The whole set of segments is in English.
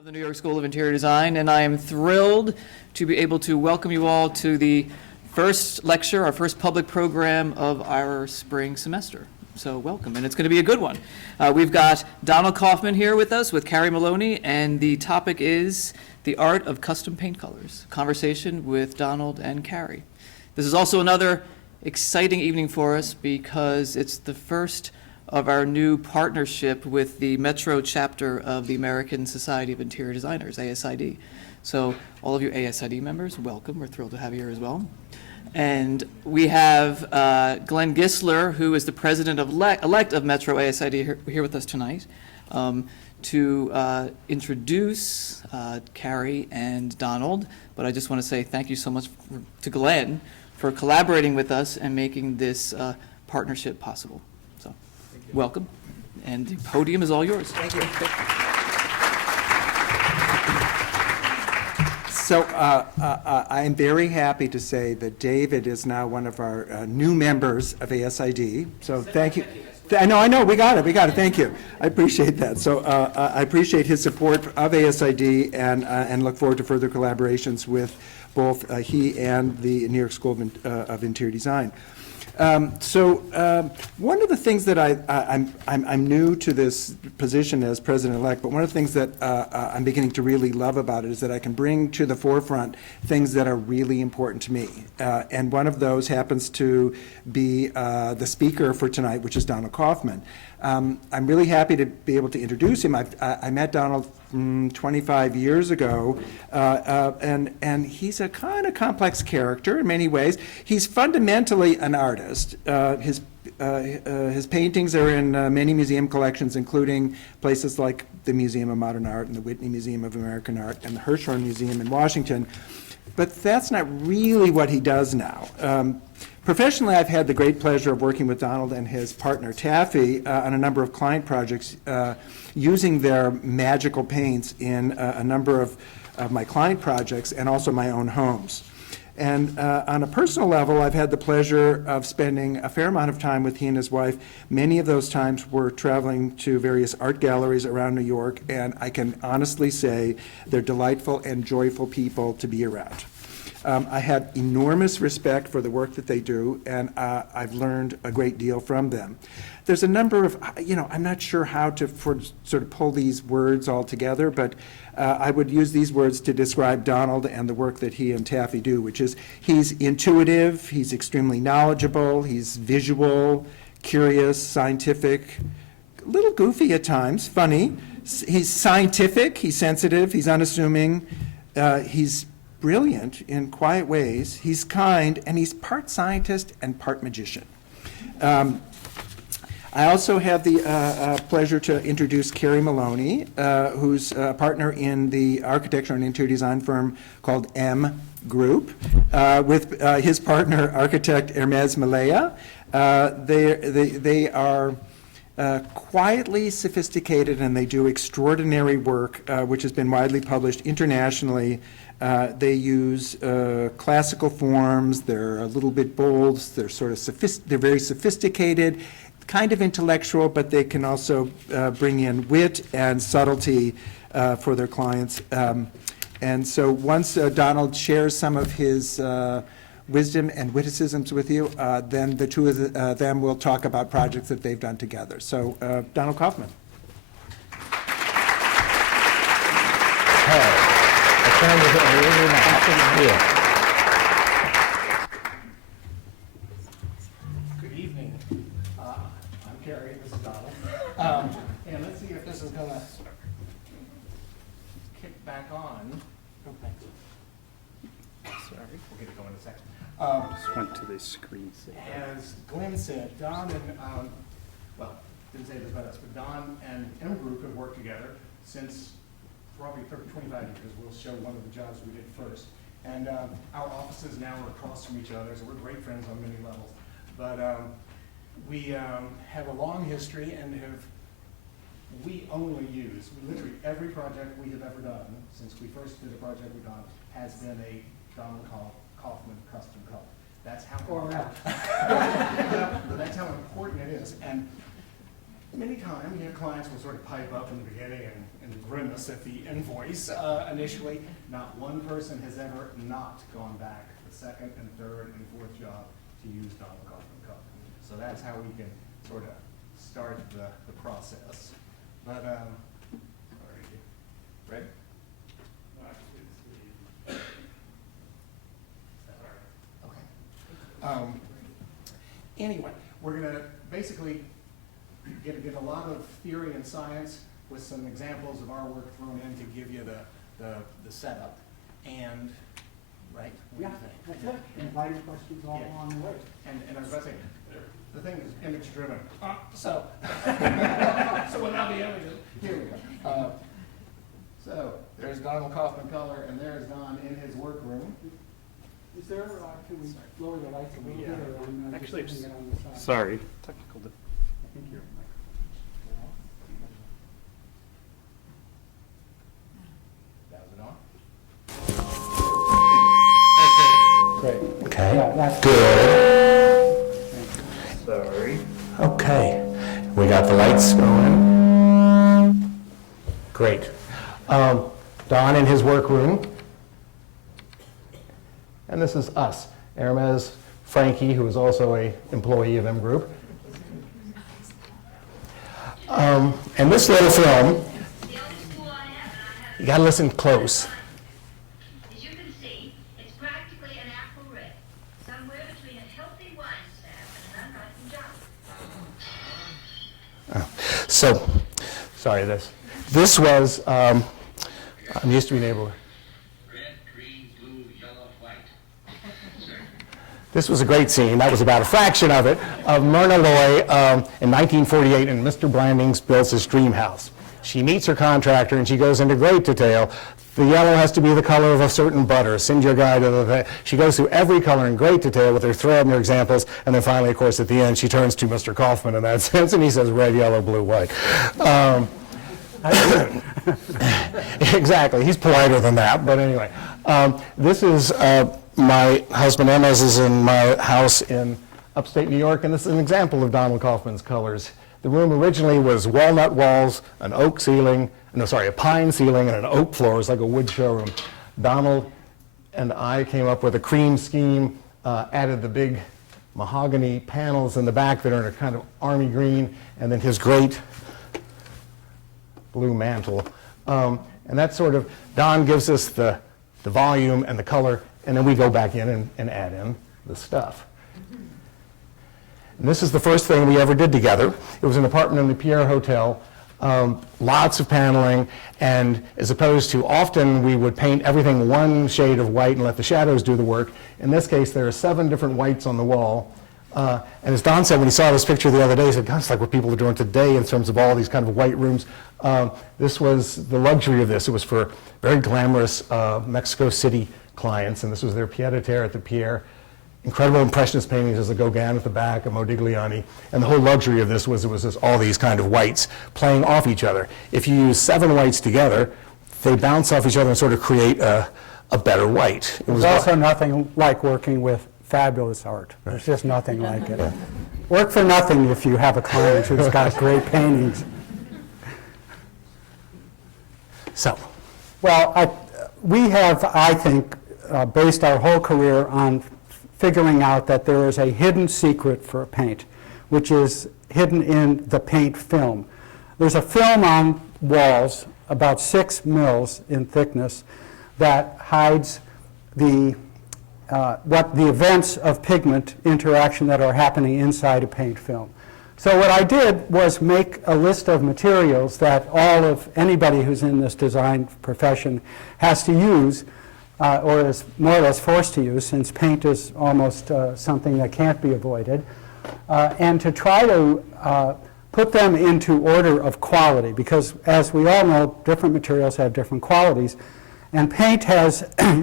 Of the New York School of Interior Design, and I am thrilled to be able to welcome you all to the first lecture, our first public program of our spring semester. So welcome, and it's going to be a good one. We've got Donald Kaufman here with us with Carey Maloney, and the topic is the art of custom paint colors. Conversation with Donald and Carey. This is also another exciting evening for us because it's the first of our new partnership with the Metro chapter of the American Society of Interior Designers, ASID. So all of you ASID members, welcome. We're thrilled to have you here as well. And we have Glenn Gisler, who is the president-elect of Metro ASID, here with us tonight to introduce Carey and Donald. But I just want to say thank you so much to Glenn for collaborating with us and making this partnership possible. Welcome, and the podium is all yours. Thank you. So I am very happy to say that David is now one of our new members of ASID. So thank you. I know, we got it, thank you. I appreciate that. So I appreciate his support of ASID and look forward to further collaborations with both he and the New York School of Interior Design. One of the things that I'm new to this position as president-elect, but one of the things that I'm beginning to really love about it is that I can bring to the forefront things that are really important to me. And one of those happens to be the speaker for tonight, which is Donald Kaufman. I'm really happy to be able to introduce him. I met Donald 25 years ago, and he's a kind of complex character in many ways. He's fundamentally an artist. His paintings are in many museum collections, including places like the Museum of Modern Art and the Whitney Museum of American Art and the Hirshhorn Museum in Washington. But that's not really what he does now. Professionally, I've had the great pleasure of working with Donald and his partner Taffy on a number of client projects using their magical paints in a number of my client projects and also my own homes. And on a personal level, I've had the pleasure of spending a fair amount of time with he and his wife. Many of those times were traveling to various art galleries around New York, and I can honestly say they're delightful and joyful people to be around. I have enormous respect for the work that they do, and I've learned a great deal from them. There's a number of, I'm not sure how to sort of pull these words all together, but I would use these words to describe Donald and the work that he and Taffy do, which is he's intuitive, he's extremely knowledgeable, he's visual, curious, scientific, a little goofy at times, funny. He's scientific, he's sensitive, he's unassuming, he's brilliant in quiet ways, he's kind, and he's part scientist and part magician. I also have the pleasure to introduce Carey Maloney, who's a partner in the architecture and interior design firm called M Group, with his partner, architect Hermes Malaya. They are quietly sophisticated, and they do extraordinary work, which has been widely published internationally. They use classical forms. They're a little bit bold. They're sort of they're very sophisticated, kind of intellectual, but they can also bring in wit and subtlety for their clients. And so once Donald shares some of his wisdom and witticisms with you, then the two of them will talk about projects that they've done together. So Donald Kaufman. Good evening. I'm Carey. This is Donald. And let's see if this is going to kick back on. Oh, thanks. Sorry. We'll get it going in a second. Just went to the screen. As Glenn said, Don and, didn't say this about us, but Don and M Group have worked together since probably 25 years. We'll show one of the jobs we did first. And our offices now are across from each other, so we're great friends on many levels. But we have a long history and we only use, literally every project we have ever done, since we first did a project with Don, has been a Donald Kaufman custom color. That's how, that's how important it is. And many times, clients will sort of pipe up in the beginning and grimace at the invoice initially. Not one person has ever not gone back the second and third and fourth job to use Donald Kaufman color. So that's how we can sort of start the process. But, sorry, Greg? Okay. Anyway, we're going to basically get a lot of theory and science with some examples of our work thrown in to give you the setup. And, right? What do you think? That's it. Inviting questions all Yeah. along the way. And I was about to say, the thing is image driven. So without the images, here we go. So there's Donald Kaufman color, and there's Don in his workroom. Is there, can we lower the lights a little bit, or I'm just Actually, putting it on the side? Sorry. Technical. I think you're. That was it on? Great. Okay, Yeah, that's good. Sorry. Okay, we got the lights going. Great. Don in his workroom. And this is us, Hermes, Frankie, who is also an employee of M Group. And this little film, you got to listen close. As you can see, it's practically an apple red, somewhere between a healthy wine staff and an unripened job. So, sorry, this was, I'm used to being able to. Red, green, blue, yellow, white. This was a great scene. That was about a fraction of it, of Myrna Loy in 1948, and Mr. Blandings builds his dream house. She meets her contractor, and she goes into great detail. The yellow has to be the color of a certain butter. Send your guy to the... She goes through every color in great detail with her thread and her examples, and then finally, of course, at the end, she turns to Mr. Kaufman in that sense, and he says red, yellow, blue, white. Exactly. He's politer than that, but anyway. This is my husband Emma's is in my house in upstate New York, and this is an example of Donald Kaufman's colors. The room originally was walnut walls, an oak ceiling, a pine ceiling and an oak floor. It was like a wood showroom. Donald and I came up with a cream scheme, added the big mahogany panels in the back that are in a kind of army green, and then his great blue mantle. And that sort of, Don gives us the volume and the color, and then we go back in and add in the stuff. And this is the first thing we ever did together. It was an apartment in the Pierre Hotel, lots of paneling, and as opposed to often we would paint everything one shade of white and let the shadows do the work. In this case, there are 7 different whites on the wall. And as Don said when he saw this picture the other day, he said, God, it's like what people are doing today in terms of all these kind of white rooms. This was the luxury of this. It was for very glamorous Mexico City clients, and this was their pied-à-terre at the Pierre. Incredible impressionist paintings as a Gauguin at the back, a Modigliani, and the whole luxury of this was it was just all these kind of whites playing off each other. If you use 7 whites together, they bounce off each other and sort of create a better white. There's also nothing like working with fabulous art. There's just nothing like it. Work for nothing if you have a client who's got great paintings. So, Well, we have, I think, based our whole career on figuring out that there is a hidden secret for a paint, which is hidden in the paint film. There's a film on walls about 6 mils in thickness that hides the events of pigment interaction that are happening inside a paint film. So what I did was make a list of materials that all of anybody who's in this design profession has to use, or is more or less forced to use, since paint is almost something that can't be avoided, and to try to put them into order of quality, because as we all know, different materials have different qualities. And paint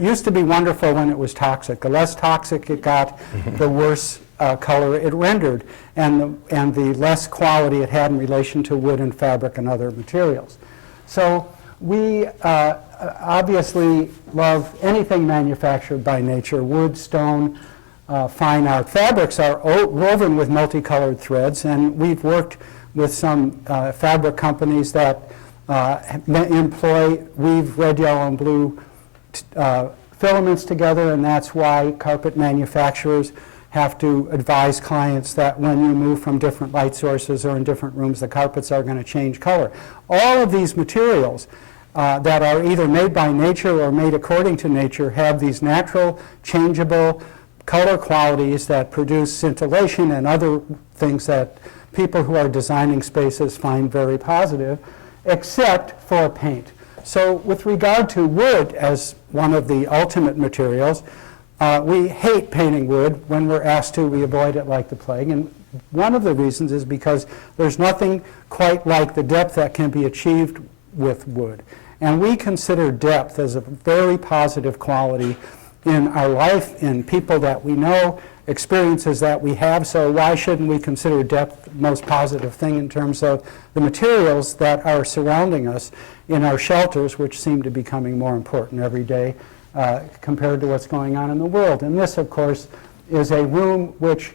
used to be wonderful when it was toxic. The less toxic it got, the worse color it rendered, and the less quality it had in relation to wood and fabric and other materials. So we obviously love anything manufactured by nature, wood, stone, fine art. Fabrics are woven with multicolored threads, and we've worked with some fabric companies that weave red, yellow, and blue filaments together, and that's why carpet manufacturers have to advise clients that when you move from different light sources or in different rooms, the carpets are going to change color. All of these materials that are either made by nature or made according to nature have these natural, changeable color qualities that produce scintillation and other things that people who are designing spaces find very positive, except for paint. So with regard to wood as one of the ultimate materials, we hate painting wood. When we're asked to, we avoid it like the plague. And one of the reasons is because there's nothing quite like the depth that can be achieved with wood. And we consider depth as a very positive quality in our life, in people that we know, experiences that we have. So why shouldn't we consider depth the most positive thing in terms of the materials that are surrounding us in our shelters, which seem to be becoming more important every day compared to what's going on in the world. And this, of course, is a room which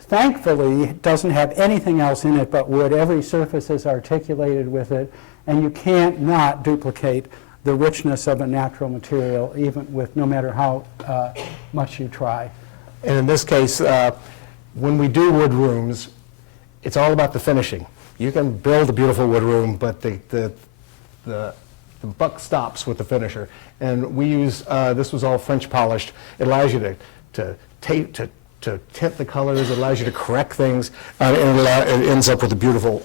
thankfully doesn't have anything else in it but wood. Every surface is articulated with it, and you can't not duplicate the richness of a natural material, even with no matter how much you try. And in this case, when we do wood rooms, it's all about the finishing. You can build a beautiful wood room, but the buck stops with the finisher. And we use, this was all French polished. It allows you to tint the colors, it allows you to correct things, and it ends up with a beautiful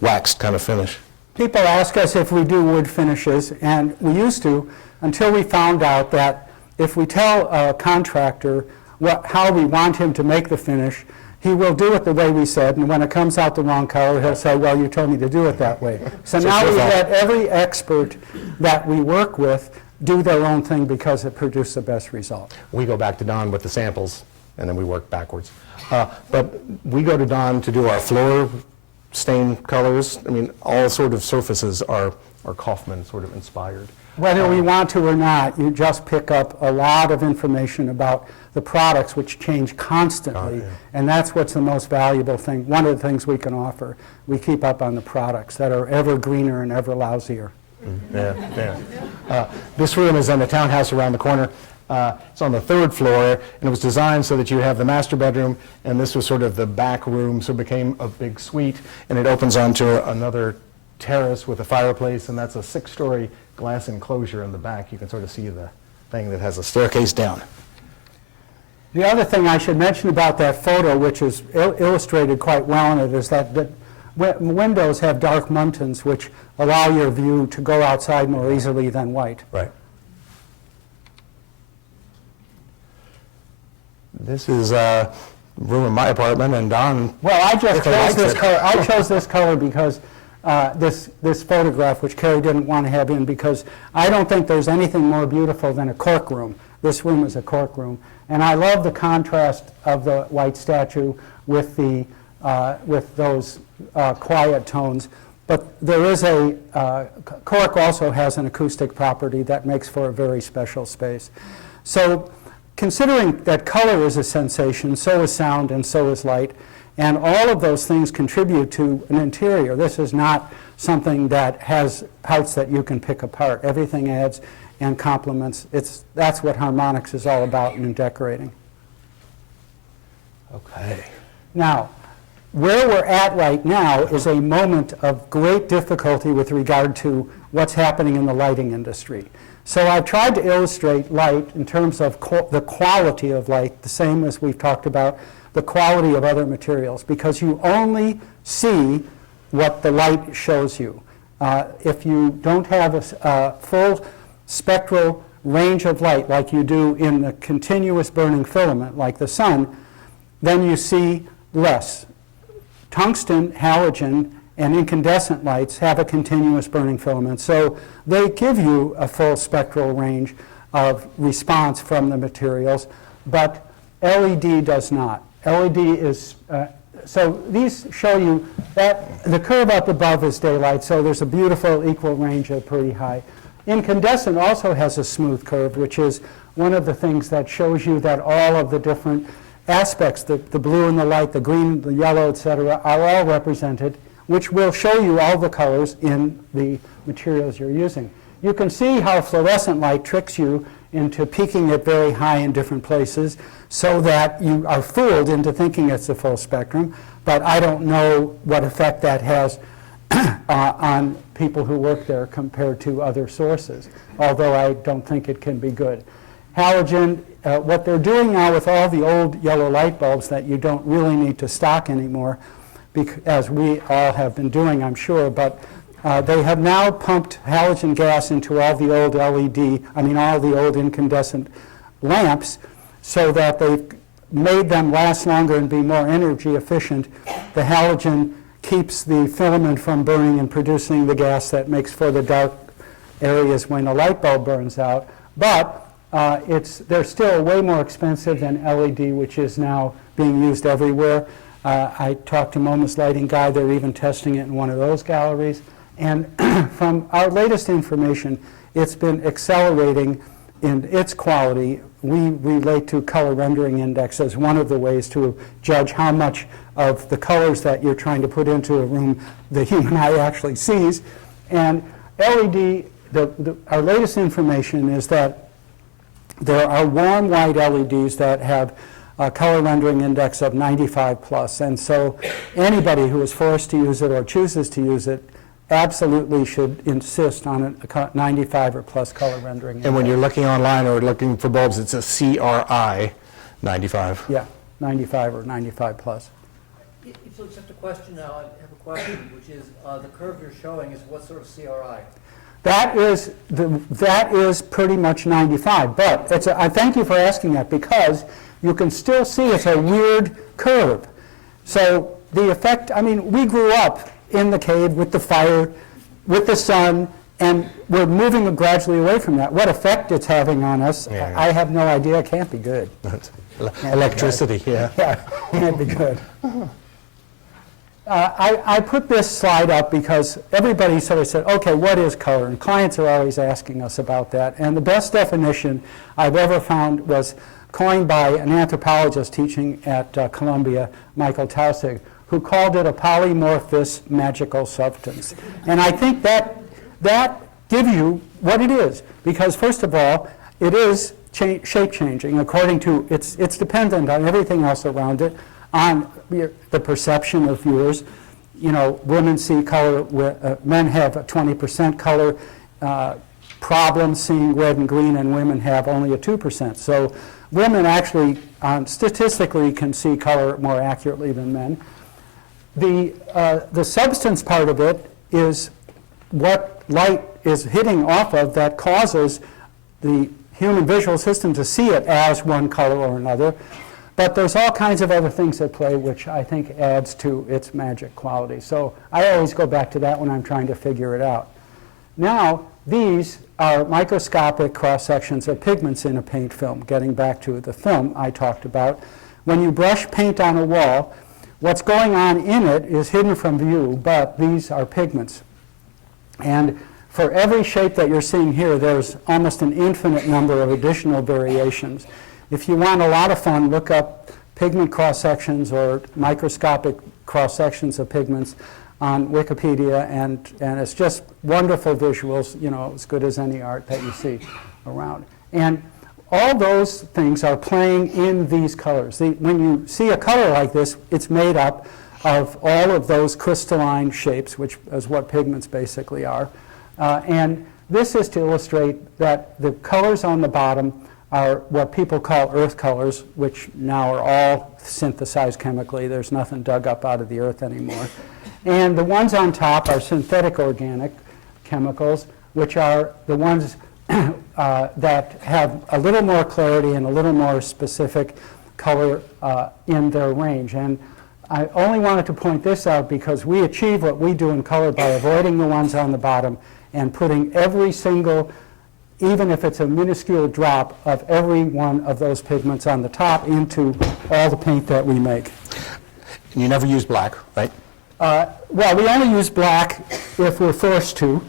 waxed kind of finish. People ask us if we do wood finishes, and we used to until we found out that if we tell a contractor how we want him to make the finish, he will do it the way we said, and when it comes out the wrong color, he'll say, well, you told me to do it that way. So now we let every expert that we work with do their own thing because it produced the best result. We go back to Don with the samples, and then we work backwards. But we go to Don to do our floor stain colors. I mean, all sort of surfaces are Kaufman sort of inspired. Whether we want to or not, you just pick up a lot of information about the products, which change constantly, yeah. and that's what's the most valuable thing. One of the things we can offer, we keep up on the products that are ever greener and ever lousier. Yeah. This room is in the townhouse around the corner. It's on the 3rd floor, and it was designed so that you have the master bedroom, and this was sort of the back room, so it became a big suite, and it opens onto another terrace with a fireplace, and that's a 6-story glass enclosure in the back. You can sort of see the thing that has a staircase down. The other thing I should mention about that photo, which is illustrated quite well in it, is that the windows have dark muntins, which allow your view to go outside more easily than white. Right. This is a room in my apartment, and Don... Well, I just If I chose liked this it. color. I chose this color because this photograph, which Carey didn't want to have in, because I don't think there's anything more beautiful than a cork room. This room is a cork room. And I love the contrast of the white statue with those quiet tones. But there is cork also has an acoustic property that makes for a very special space. So considering that color is a sensation, so is sound and so is light, and all of those things contribute to an interior. This is not something that has parts that you can pick apart. Everything adds and complements. That's what harmonics is all about in decorating. Okay. Now, where we're at right now is a moment of great difficulty with regard to what's happening in the lighting industry. So I've tried to illustrate light in terms of the quality of light, the same as we've talked about the quality of other materials, because you only see what the light shows you. If you don't have a full spectral range of light like you do in the continuous burning filament, like the sun, then you see less. Tungsten, halogen, and incandescent lights have a continuous burning filament, so they give you a full spectral range of response from the materials, but LED does not. LED is, so these show you that the curve up above is daylight, so there's a beautiful equal range of pretty high. Incandescent also has a smooth curve, which is one of the things that shows you that all of the different aspects, the blue and the light, the green, the yellow, et cetera, are all represented, which will show you all the colors in the materials you're using. You can see how fluorescent light tricks you into peaking it very high in different places so that you are fooled into thinking it's the full spectrum, but I don't know what effect that has on people who work there compared to other sources, although I don't think it can be good. Halogen, what they're doing now with all the old yellow light bulbs that you don't really need to stock anymore, as we all have been doing, I'm sure, but they have now pumped halogen gas into all the old all the old incandescent lamps so that they've made them last longer and be more energy efficient. The halogen keeps the filament from burning and producing the gas that makes for the dark areas when a light bulb burns out. But they're still way more expensive than LED, which is now being used everywhere. I talked to MoMA's lighting guy. They're even testing it in one of those galleries. And from our latest information, it's been accelerating in its quality. We relate to color rendering index as one of the ways to judge how much of the colors that you're trying to put into a room the human eye actually sees. And LED, our latest information is that there are warm white LEDs that have a color rendering index of 95 plus. And so anybody who is forced to use it or chooses to use it absolutely should insist on a 95 or plus color rendering index. And when you're looking online or looking for bulbs, it's a CRI 95. Yeah, 95 or 95 plus. If you'll accept a question now, I have a question, which is the curve you're showing is what sort of CRI? That is pretty much 95, but I thank you for asking that because you can still see it's a weird curve. So the effect, we grew up in the cave with the fire, with the sun, and we're moving gradually away from that. What effect it's having on us, Yeah. I have no idea. It can't be good. Electricity, yeah. Yeah, can't be good. I put this slide up because everybody sort of said, okay, what is color? And clients are always asking us about that. And the best definition I've ever found was coined by an anthropologist teaching at Columbia, Michael Tausig, who called it a polymorphous magical substance. And I think that gives you what it is. Because first of all, it is shape-changing according to, it's dependent on everything else around it, on the perception of viewers. Women see color, men have a 20% color problem seeing red and green, and women have only a 2%. So women actually statistically can see color more accurately than men. The substance part of it is what light is hitting off of that causes the human visual system to see it as one color or another. But there's all kinds of other things at play which I think adds to its magic quality. So I always go back to that when I'm trying to figure it out. Now, these are microscopic cross-sections of pigments in a paint film, getting back to the film I talked about. When you brush paint on a wall, what's going on in it is hidden from view, but these are pigments. And for every shape that you're seeing here, there's almost an infinite number of additional variations. If you want a lot of fun, look up pigment cross-sections or microscopic cross-sections of pigments on Wikipedia, and it's just wonderful visuals, as good as any art that you see around. And all those things are playing in these colors. When you see a color like this, it's made up of all of those crystalline shapes, which is what pigments basically are. And this is to illustrate that the colors on the bottom are what people call earth colors, which now are all synthesized chemically. There's nothing dug up out of the earth anymore. And the ones on top are synthetic organic chemicals, which are the ones that have a little more clarity and a little more specific color in their range. And I only wanted to point this out because we achieve what we do in color by avoiding the ones on the bottom and putting every single, even if it's a minuscule drop of every one of those pigments on the top into all the paint that we make. And you never use black, right? Well, we only use black if we're forced to,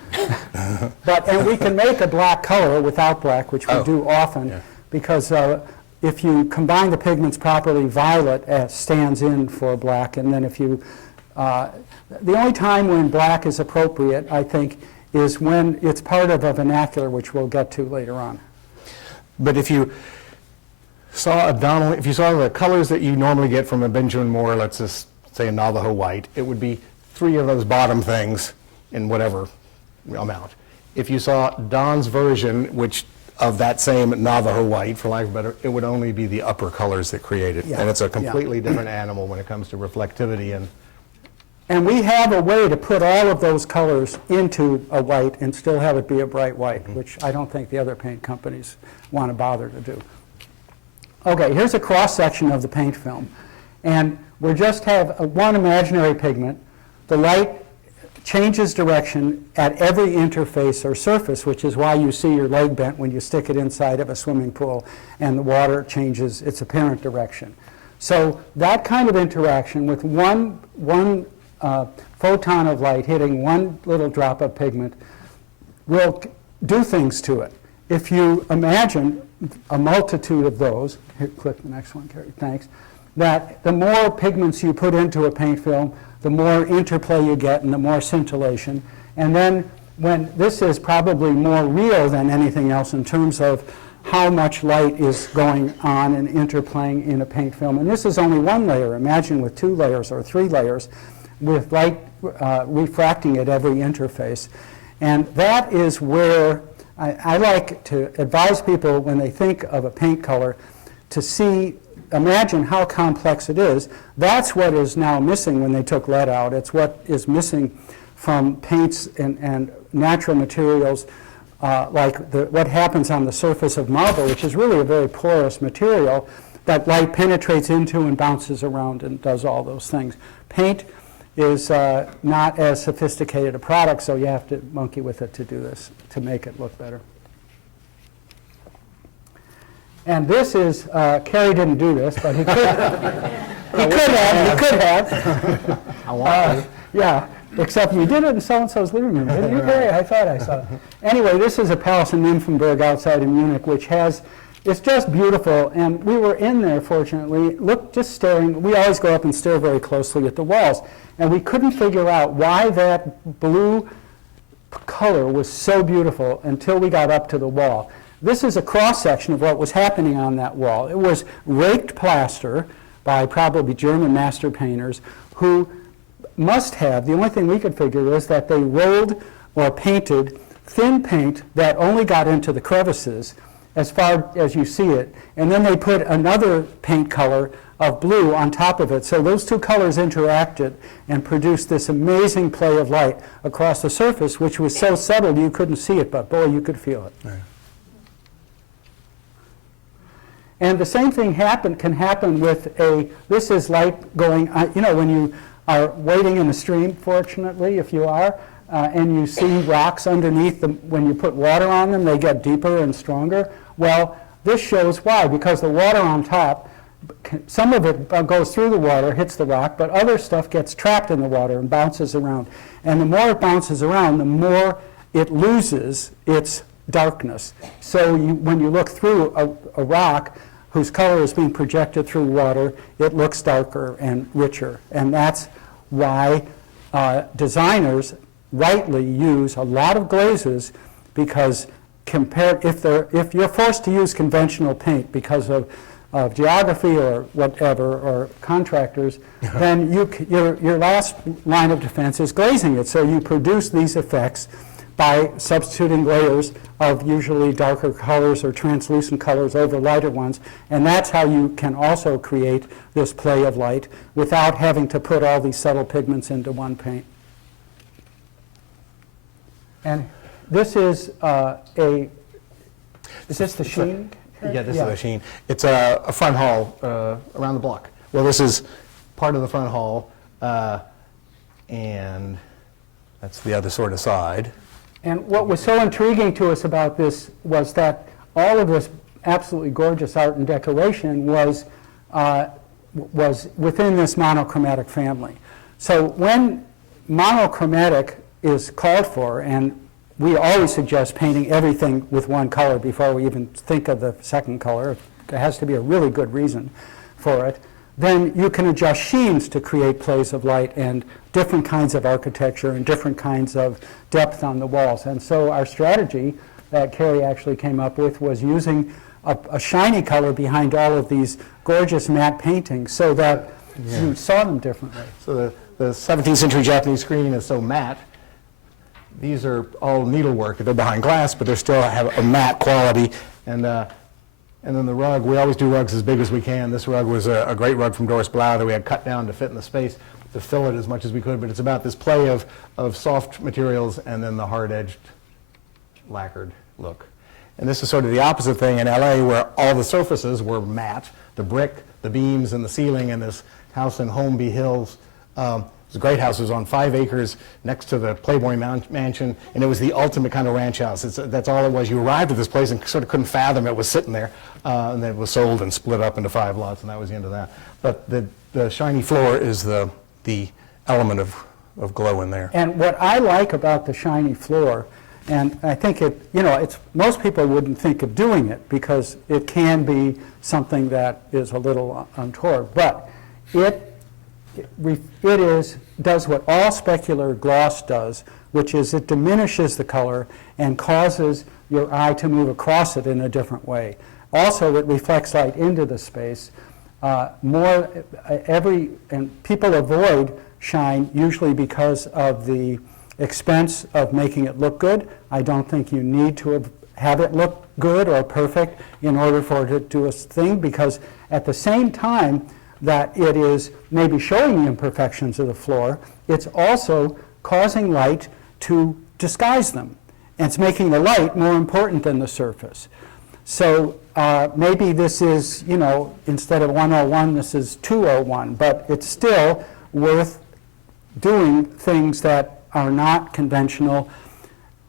and we can make a black color without black, which we do often, because if you combine the pigments properly, violet stands in for black. And then if you, the only time when black is appropriate, I think, is when it's part of a vernacular, which we'll get to later on. But if you saw if you saw the colors that you normally get from a Benjamin Moore, let's just say a Navajo white, it would be 3 of those bottom things in whatever amount. If you saw Don's version, which of that same Navajo white, for lack of a better, it would only be the upper colors that create it. Yeah. And it's a Yeah. completely different animal when it comes to reflectivity. And we have a way to put all of those colors into a white and still have it be a bright white, which I don't think the other paint companies want to bother to do. Okay, here's a cross-section of the paint film. And we just have one imaginary pigment. The light changes direction at every interface or surface, which is why you see your leg bent when you stick it inside of a swimming pool and the water changes its apparent direction. So that kind of interaction with one photon of light hitting one little drop of pigment will do things to it. If you imagine a multitude of those, here, click the next one, Carey, thanks, that the more pigments you put into a paint film, the more interplay you get and the more scintillation. And then when this is probably more real than anything else in terms of how much light is going on and interplaying in a paint film. And this is only one layer. Imagine with 2 layers or 3 layers with light refracting at every interface. And that is where I like to advise people when they think of a paint color to imagine how complex it is. That's what is now missing when they took lead out. It's what is missing from paints and natural materials like what happens on the surface of marble, which is really a very porous material that light penetrates into and bounces around and does all those things. Paint is not as sophisticated a product, so you have to monkey with it to do this, to make it look better. And this is, Carey didn't do this, but he could, he could have. I want to. Yeah, except you did it in so-and-so's living room, didn't you, Carey? I thought I saw it. Anyway, this is a palace in Nymphenburg outside of Munich, which has, it's just beautiful, and we were in there, fortunately, just staring. We always go up and stare very closely at the walls, and we couldn't figure out why that blue color was so beautiful until we got up to the wall. This is a cross-section of what was happening on that wall. It was raked plaster by probably German master painters who must have, the only thing we could figure is that they rolled or painted thin paint that only got into the crevices as far as you see it, and then they put another paint color of blue on top of it. So those 2 colors interacted and produced this amazing play of light across the surface, which was so subtle you couldn't see it, but boy, you could feel it. Right. And the same thing can happen with this is light going, when you are wading in a stream, fortunately, if you are, and you see rocks underneath them, when you put water on them, they get deeper and stronger. Well, this shows why, because the water on top, some of it goes through the water, hits the rock, but other stuff gets trapped in the water and bounces around. And the more it bounces around, the more it loses its darkness. So when you look through a rock whose color is being projected through water, it looks darker and richer. And that's why designers rightly use a lot of glazes, because if you're forced to use conventional paint because of geography or whatever, or contractors, then your last line of defense is glazing it. So you produce these effects by substituting layers of usually darker colors or translucent colors over lighter ones. And that's how you can also create this play of light without having to put all these subtle pigments into one paint. And this is is this the Sheen? Yeah, this is a Sheen. It's a front hall around the block. Well, this is part of the front hall, and that's the other sort of side. And what was so intriguing to us about this was that all of this absolutely gorgeous art and decoration was within this monochromatic family. So when monochromatic is called for, and we always suggest painting everything with one color before we even think of the second color, there has to be a really good reason for it. Then you can adjust sheens to create plays of light and different kinds of architecture and different kinds of depth on the walls. And so our strategy that Carey actually came up with was using a shiny color behind all of these gorgeous matte paintings so that you saw them differently. So the 17th century Japanese screen is so matte. These are all needlework. They're behind glass, but they still have a matte quality. And then the rug, we always do rugs as big as we can. This rug was a great rug from Doris Blau that we had cut down to fit in the space to fill it as much as we could. But it's about this play of soft materials and then the hard-edged, lacquered look. And this is sort of the opposite thing in LA, where all the surfaces were matte, the brick, the beams, and the ceiling in this house in Holmby Hills. It was a great house. It was on 5 acres next to the Playboy Mansion, and it was the ultimate kind of ranch house. That's all it was. You arrived at this place and sort of couldn't fathom it was sitting there, and then it was sold and split up into 5 lots, and that was the end of that. But the shiny floor is the element of glow in there. And what I like about the shiny floor, and I think it's most people wouldn't think of doing it because it can be something that is a little untoward, but it does what all specular gloss does, which is it diminishes the color and causes your eye to move across it in a different way. Also, it reflects light into the space. And people avoid shine usually because of the expense of making it look good. I don't think you need to have it look good or perfect in order for it to do its thing, because at the same time that it is maybe showing the imperfections of the floor, it's also causing light to disguise them. And it's making the light more important than the surface. So maybe this is, instead of 101, this is 201, but it's still worth doing things that are not conventional,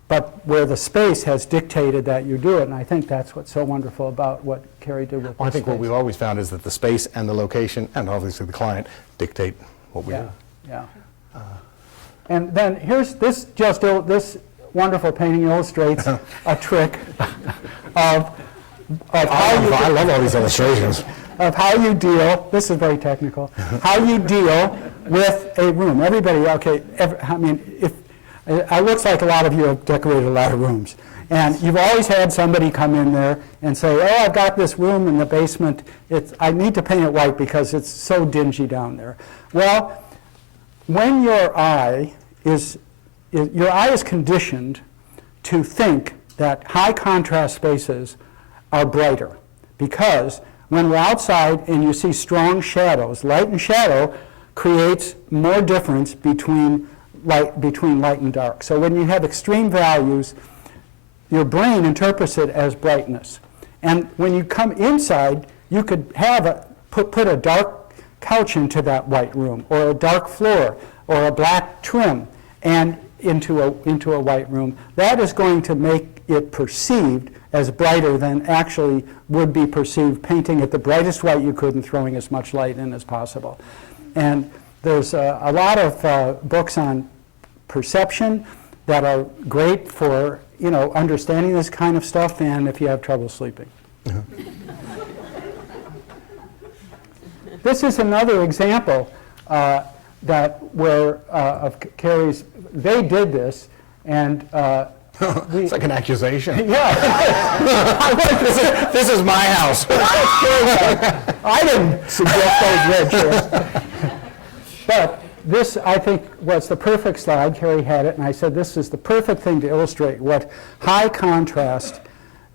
but where the space has dictated that you do it. And I think that's what's so wonderful about what Carey did with Well, I this think what space. we've always found is that the space and the location, and obviously the client, dictate what we do. Yeah. And then here's this this wonderful painting illustrates a trick of how you I love all these illustrations. of how you deal, this is very technical, how you deal with a room. Everybody, if it looks like a lot of you have decorated a lot of rooms. And you've always had somebody come in there and say, oh, I've got this room in the basement. I need to paint it white because it's so dingy down there. Well, when your eye is conditioned to think that high contrast spaces are brighter, because when we're outside and you see strong shadows, light and shadow creates more difference between light and dark. So when you have extreme values, your brain interprets it as brightness. And when you come inside, you could have put a dark couch into that white room, or a dark floor, or a black trim, and into a white room. That is going to make it perceived as brighter than actually would be perceived painting at the brightest white you could and throwing as much light in as possible. And there's a lot of books on perception that are great for understanding this kind of stuff, and if you have trouble sleeping. This is another example of Carey's. They did this, and It's like an accusation. yeah. This is my house. I didn't suggest those red chairs. But this, I think, was the perfect slide. Carey had it, and I said this is the perfect thing to illustrate what high contrast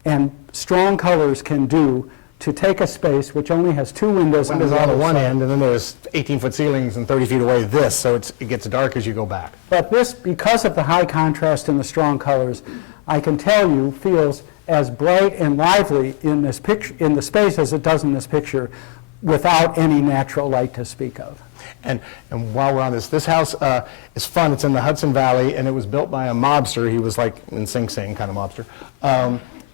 and strong colors can do to take a space which only has 2 windows Windows on other the one side. end, and then there's 18-foot ceilings and 30 feet away this, so it gets dark as you go back. But this, because of the high contrast and the strong colors, I can tell you feels as bright and lively in this picture, in the space, as it does in this picture, without any natural light to speak of. And while we're on this house is fun. It's in the Hudson Valley, and it was built by a mobster. He was like in Sing Sing kind of mobster.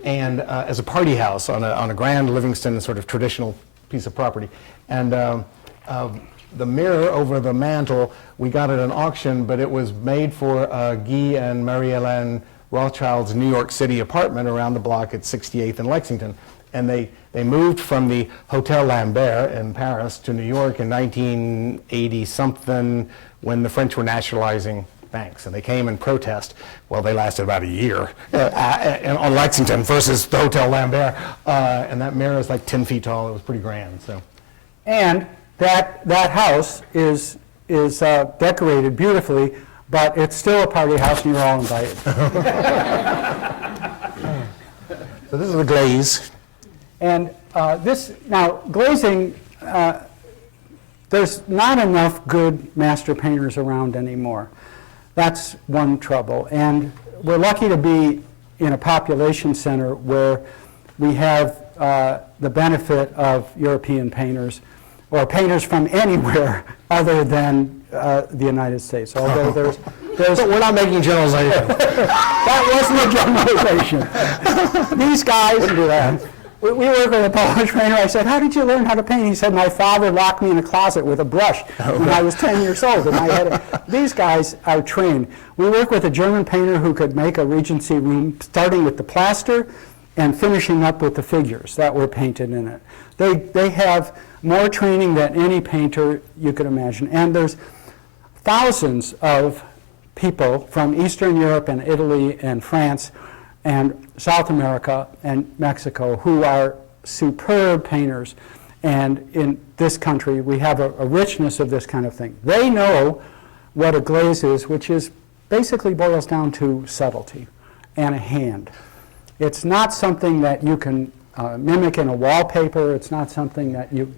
And as a party house on a grand Livingston sort of traditional piece of property. And the mirror over the mantle, we got at an auction, but it was made for Guy and Mary Ellen Rothschild's New York City apartment around the block at 68th and Lexington. And they moved from the Hotel Lambert in Paris to New York in 1980-something when the French were nationalizing banks. And they came in protest. Well, they lasted about a year on Lexington versus the Hotel Lambert. And that mirror is like 10 feet tall. It was pretty grand. So. And that house is decorated beautifully, but it's still a party house and you're all invited. So this is the glaze. And glazing, there's not enough good master painters around anymore. That's one trouble. And we're lucky to be in a population center where we have the benefit of European painters, or painters from anywhere other than the United States. Although there's But we're not making generalizations. that wasn't a generalization. These guys do that. We work with a Polish painter. I said, "How did you learn how to paint?" He said, "My father locked me in a closet with a brush when I was 10 years old." And these guys are trained. We work with a German painter who could make a Regency room starting with the plaster and finishing up with the figures that were painted in it. They have more training than any painter you could imagine. And there's thousands of people from Eastern Europe and Italy and France and South America and Mexico who are superb painters. And in this country, we have a richness of this kind of thing. They know what a glaze is, which is basically boils down to subtlety and a hand. It's not something that you can mimic in a wallpaper. It's not something that you.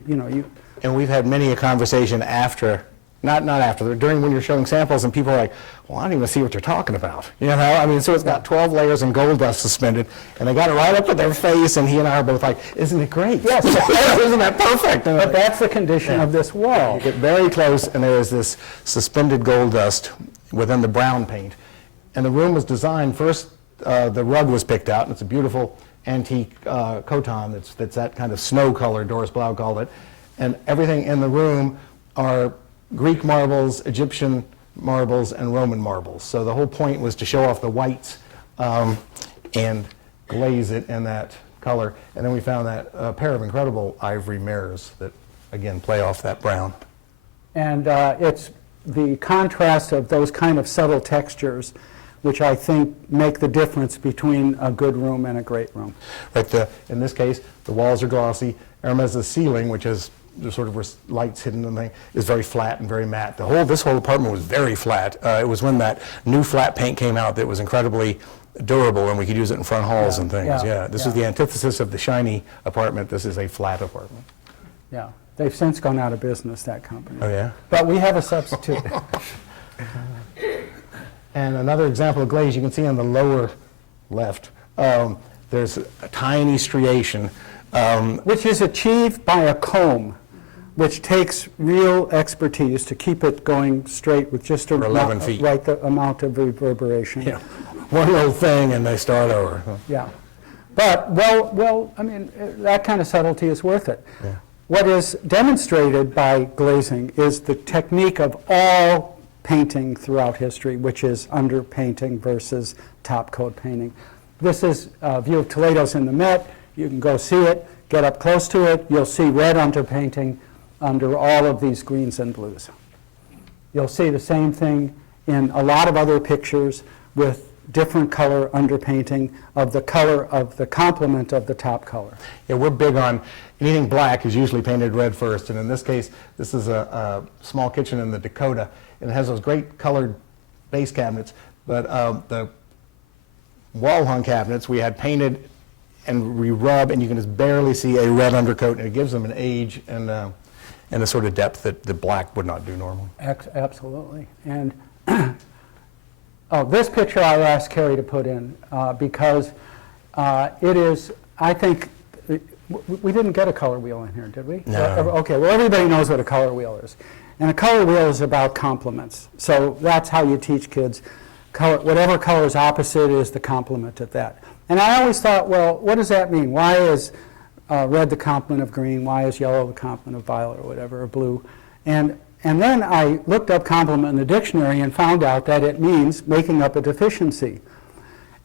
And we've had many a conversation after, not after, during when you're showing samples, and people are like, "Well, I don't even see what you're talking about." You know, I mean, so it's got 12 layers and gold dust suspended, and they got it right up at their face, and he and I are both like, "Isn't it great?" Yes. Isn't that perfect? But that's the condition of this wall. You get very close, and there is this suspended gold dust within the brown paint. And the room was designed, first the rug was picked out, and it's a beautiful antique coton that's that kind of snow color, Doris Blau called it. And everything in the room are Greek marbles, Egyptian marbles, and Roman marbles. So the whole point was to show off the whites and glaze it in that color. And then we found that pair of incredible ivory mirrors that, again, play off that brown. And it's the contrast of those kind of subtle textures which I think make the difference between a good room and a great room. Right. In this case, the walls are glossy. Hermes's ceiling, which is the sort of where lights hidden in the thing, is very flat and very matte. This whole apartment was very flat. It was when that new flat paint came out that was incredibly durable, and we could use it in front halls and things. This is the antithesis of the shiny apartment. This is a flat apartment. Yeah. They've since gone out of business, that company. Oh, yeah? But we have a substitute. And another example of glaze, you can see on the lower left, there's a tiny striation. Which is achieved by a comb, which takes real expertise to keep it going straight with just a 11 feet. right the amount of reverberation. Yeah. One little thing and they start over. Yeah. But, well, I mean, that kind of subtlety is worth it. Yeah. What is demonstrated by glazing is the technique of all painting throughout history, which is underpainting versus top coat painting. This is a view of Toledo's in the Met. You can go see it, get up close to it. You'll see red underpainting under all of these greens and blues. You'll see the same thing in a lot of other pictures with different color underpainting of the color of the complement of the top color. Yeah, we're big on anything black is usually painted red first, and in this case, this is a small kitchen in the Dakota, and it has those great colored base cabinets, but the wall-hung cabinets we had painted and re-rub, and you can just barely see a red undercoat, and it gives them an age and a sort of depth that the black would not do normally. Absolutely. And this picture I asked Carey to put in because it is, I think, we didn't get a color wheel in here, did we? No. Okay, well, everybody knows what a color wheel is. And a color wheel is about complements. So that's how you teach kids. Whatever color is opposite is the complement of that. And I always thought, well, what does that mean? Why is red the complement of green? Why is yellow the complement of violet or whatever, or blue? And then I looked up complement in the dictionary and found out that it means making up a deficiency.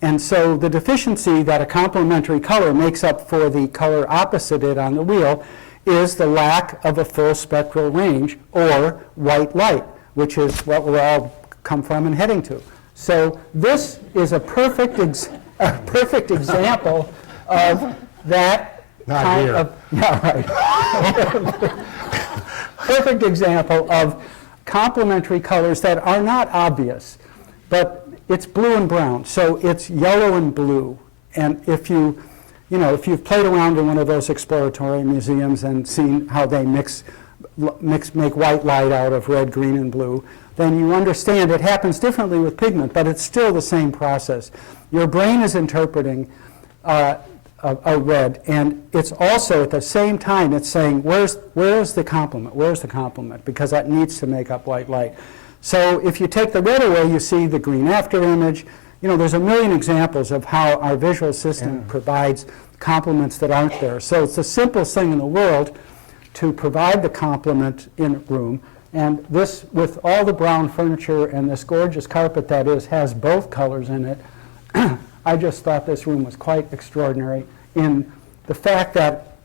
And so the deficiency that a complementary color makes up for the color opposite it on the wheel is the lack of a full spectral range or white light, which is what we're all come from and heading to. So this is a perfect example of that Not kind here. of, yeah, right. Perfect example of complementary colors that are not obvious, but it's blue and brown, so it's yellow and blue. And if you've played around in one of those exploratory museums and seen how they make white light out of red, green, and blue, then you understand it happens differently with pigment, but it's still the same process. Your brain is interpreting a red, and it's also at the same time it's saying, where's the complement? Where's the complement? Because that needs to make up white light. So if you take the red away, you see the green after image. There's a million examples of how our visual system provides complements that aren't there. So it's the simplest thing in the world to provide the complement in a room. And this, with all the brown furniture and this gorgeous carpet that has both colors in it, I just thought this room was quite extraordinary in the fact that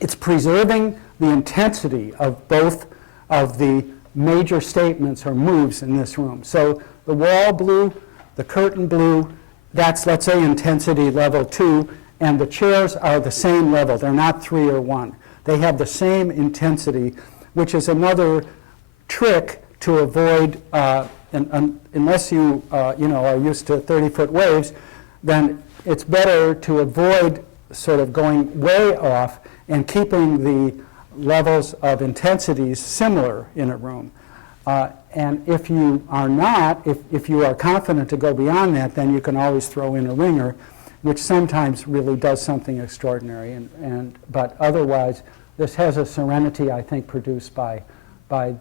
it's preserving the intensity of both of the major statements or moves in this room. So the wall blue, the curtain blue, that's, let's say, intensity level 2, and the chairs are the same level. They're not 3 or 1. They have the same intensity, which is another trick to avoid, unless you are used to 30-foot waves, then it's better to avoid sort of going way off and keeping the levels of intensities similar in a room. And if you are not, if you are confident to go beyond that, then you can always throw in a ringer, which sometimes really does something extraordinary. But otherwise, this has a serenity, I think, produced by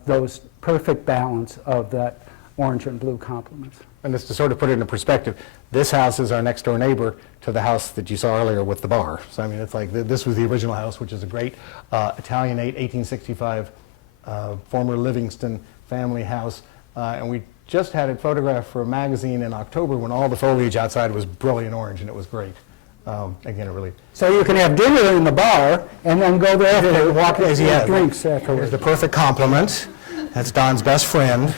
those perfect balance of that orange and blue complements. And just to sort of put it into perspective, this house is our next door neighbor to the house that you saw earlier with the bar. So I mean, it's like this was the original house, which is a great Italianate 1865 former Livingston family house. And we just had it photographed for a magazine in October when all the foliage outside was brilliant orange, and it was great. Again, it really... So you can have dinner in the bar and then go there to walk get yeah, drinks Here's afterwards. the perfect compliment. That's Don's best friend.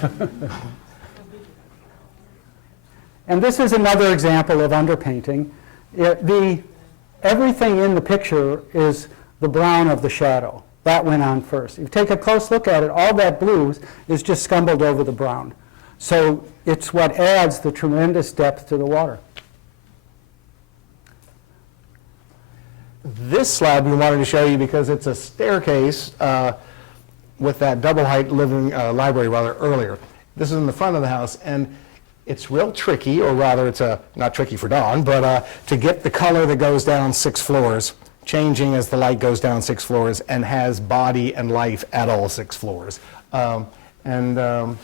And this is another example of underpainting. Everything in the picture is the brown of the shadow. That went on first. If you take a close look at it, all that blue is just scumbled over the brown. So it's what adds the tremendous depth to the water. This slab we wanted to show you because it's a staircase with that double height living library earlier. This is in the front of the house, and it's real tricky, or rather it's not tricky for Don, but to get the color that goes down 6 floors, changing as the light goes down 6 floors, and has body and life at all 6 floors. When Taffy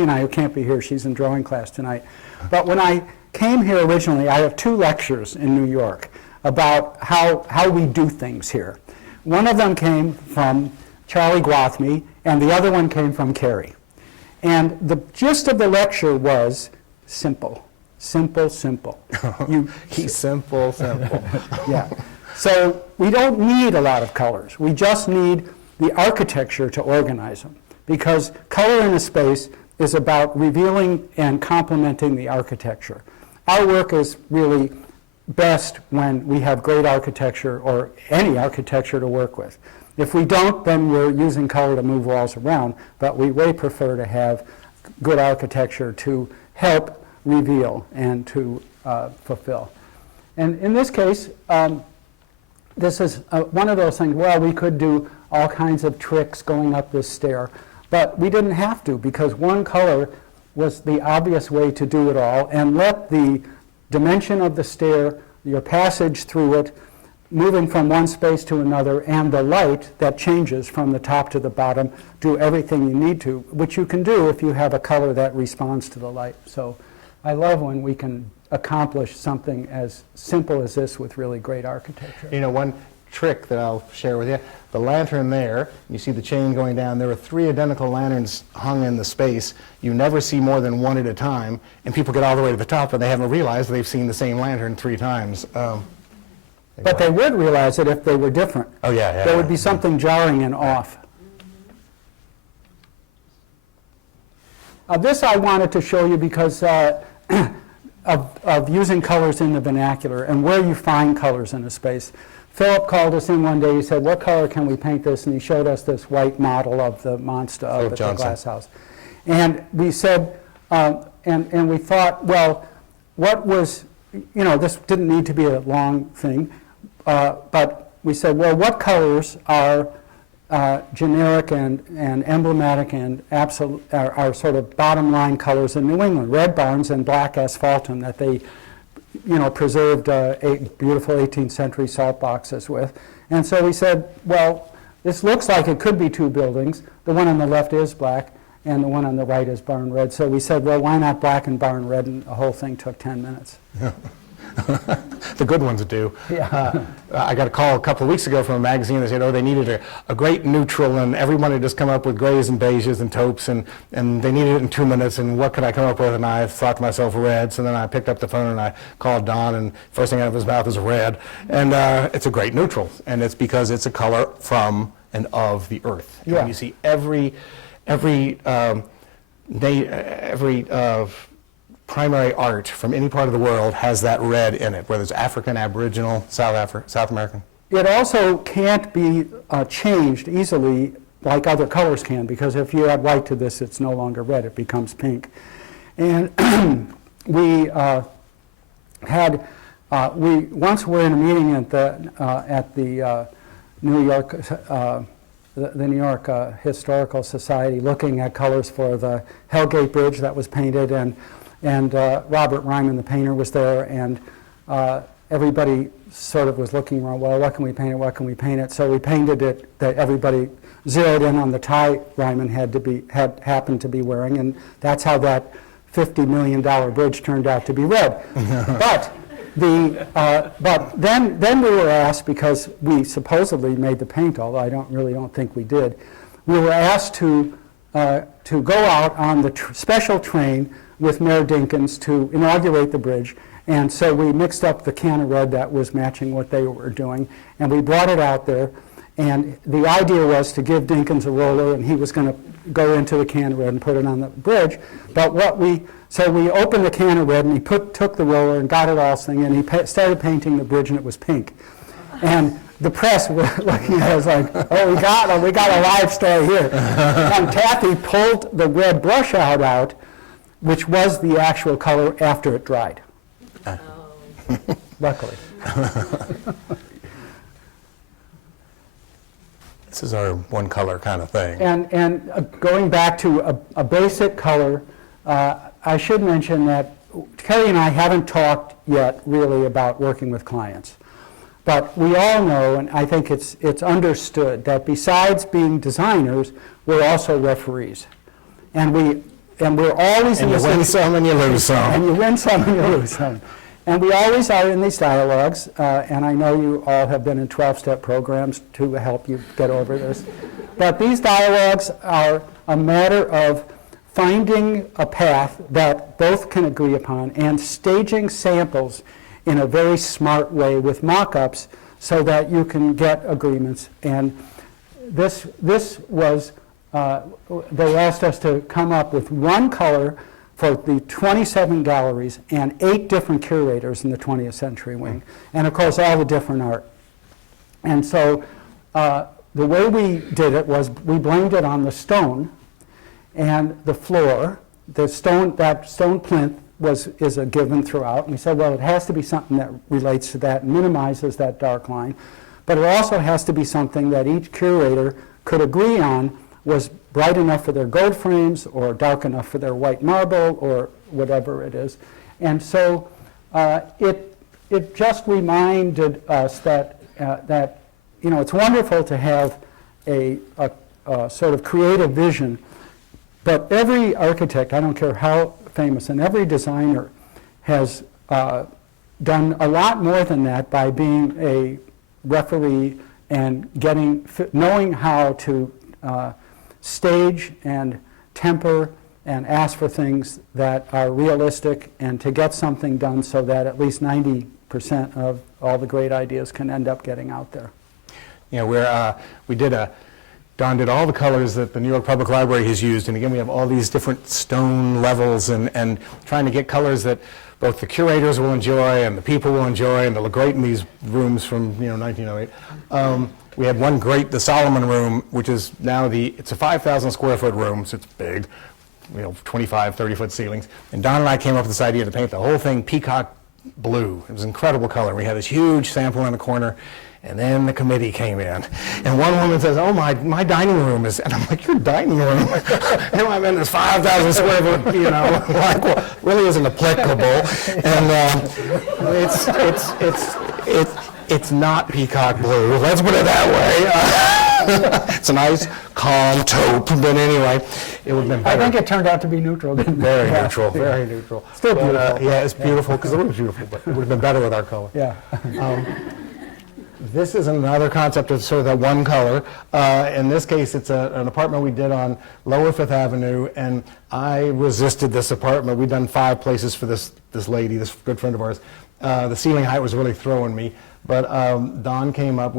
and I, who can't be here, she's in drawing class tonight, but when I came here originally, I have 2 lectures in New York about how we do things here. One of them came from Charlie Gwathmey, and the other one came from Carey. And the gist of the lecture was simple, simple, simple. He's simple. Yeah. So we don't need a lot of colors. We just need the architecture to organize them, because color in a space is about revealing and complementing the architecture. Our work is really best when we have great architecture or any architecture to work with. If we don't, then we're using color to move walls around, but we way prefer to have good architecture to help reveal and to fulfill. And in this case, this is one of those things, well, we could do all kinds of tricks going up this stair, but we didn't have to, because one color was the obvious way to do it all, and let the dimension of the stair, your passage through it, moving from one space to another, and the light that changes from the top to the bottom, do everything you need to, which you can do if you have a color that responds to the light. So I love when we can accomplish something as simple as this with really great architecture. You know, one trick that I'll share with you. The lantern there, you see the chain going down. There are 3 identical lanterns hung in the space. You never see more than one at a time, and people get all the way to the top, and they haven't realized they've seen the same lantern 3 times. But they would realize it if they were different. Oh, yeah, yeah. There would be something jarring and off. This I wanted to show you because of using colors in the vernacular and where you find colors in a space. Philip called us in one day. He said, "What color can we paint this?" And he showed us this white model of the monster up at the glass house. And we said, and we thought, well, what was, this didn't need to be a long thing, but we said, well, what colors are generic and emblematic and absolute are sort of bottom line colors in New England? Red barns and black asphaltum that they preserved beautiful 18th century salt boxes with. And so we said, well, this looks like it could be 2 buildings. The one on the left is black, and the one on the right is barn red. So we said, well, why not black and barn red? And the whole thing took 10 minutes. The good ones do. Yeah. I got a call a couple of weeks ago from a magazine that said, they needed a great neutral, and everyone had just come up with grays and beiges and taupes, and they needed it in 2 minutes, and what could I come up with? And I thought to myself, red. So then I picked up the phone and I called Don, and first thing out of his mouth is red. And it's a great neutral, and it's because it's a color from and of the earth. Yeah. And you see every primary art from any part of the world has that red in it, whether it's African, Aboriginal, South American. It also can't be changed easily like other colors can, because if you add white to this, it's no longer red, it becomes pink. And we once were in a meeting at the New York the New York Historical Society looking at colors for the Hellgate Bridge that was painted, and Robert Ryman, the painter, was there, and everybody sort of was looking around, well, what can we paint it, what can we paint it? So we painted it that everybody zeroed in on the tie Ryman had happened to be wearing, and that's how that $50 million bridge turned out to be red. But then we were asked, because we supposedly made the paint, although I don't think we did, we were asked to go out on the special train with Mayor Dinkins to inaugurate the bridge. And so we mixed up the can of red that was matching what they were doing, and we brought it out there. And the idea was to give Dinkins a roller, and he was going to go into the can of red and put it on the bridge. But so we opened the can of red, and he took the roller and got it all thing, and he started painting the bridge, and it was pink. And the press were looking at us like, oh, we got a live story here. And Kathy pulled the red brush out, which was the actual color after it dried. Luckily. This is our one color kind of thing. And going back to a basic color, I should mention that Carey and I haven't talked yet really about working with clients. But we all know, and I think it's understood, that besides being designers, we're also referees. And we're always in And you win some and you lose some. And you win some and you lose some. And we always are in these dialogues, and I know you all have been in 12-step programs to help you get over this. But these dialogues are a matter of finding a path that both can agree upon and staging samples in a very smart way with mock-ups so that you can get agreements. And this was, they asked us to come up with one color for the 27 galleries and 8 different curators in the 20th century wing, and of course all the different art. And so the way we did it was we blamed it on the stone and the floor. That stone plinth is a given throughout, and we said, well, it has to be something that relates to that and minimizes that dark line, but it also has to be something that each curator could agree on was bright enough for their gold frames or dark enough for their white marble or whatever it is. And so it just reminded us that it's wonderful to have a sort of creative vision, but every architect, I don't care how famous, and every designer has done a lot more than that by being referee and knowing how to stage and temper and ask for things that are realistic and to get something done so that at least 90% of all the great ideas can end up getting out there. You know, Don did all the colors that the New York Public Library has used, and again, we have all these different stone levels and trying to get colors that both the curators will enjoy and the people will enjoy, and they'll look great in these rooms from, 1908. We had one great, the Solomon Room, which is now it's a 5,000 square foot room, so it's big, 25, 30-foot ceilings. And Don and I came up with this idea to paint the whole thing peacock blue. It was an incredible color. We had this huge sample in the corner, and then the committee came in. And one woman says, "Oh, my dining room is," and I'm like, "Your dining room?" And I'm in this 5,000 square foot, like, well, really isn't applicable. And it's not peacock blue. Let's put it that way. It's a nice, calm taupe, but anyway, it would have been better. I think it turned out to be neutral, didn't it? Very neutral, very neutral. Still beautiful. Yeah, it's beautiful, because it was beautiful, but it would have been better with our color. Yeah. This is another concept of sort of that one color. In this case, it's an apartment we did on Lower Fifth Avenue, and I resisted this apartment. We've done 5 places for this lady, this good friend of ours. The ceiling height was really throwing me, but Don came up.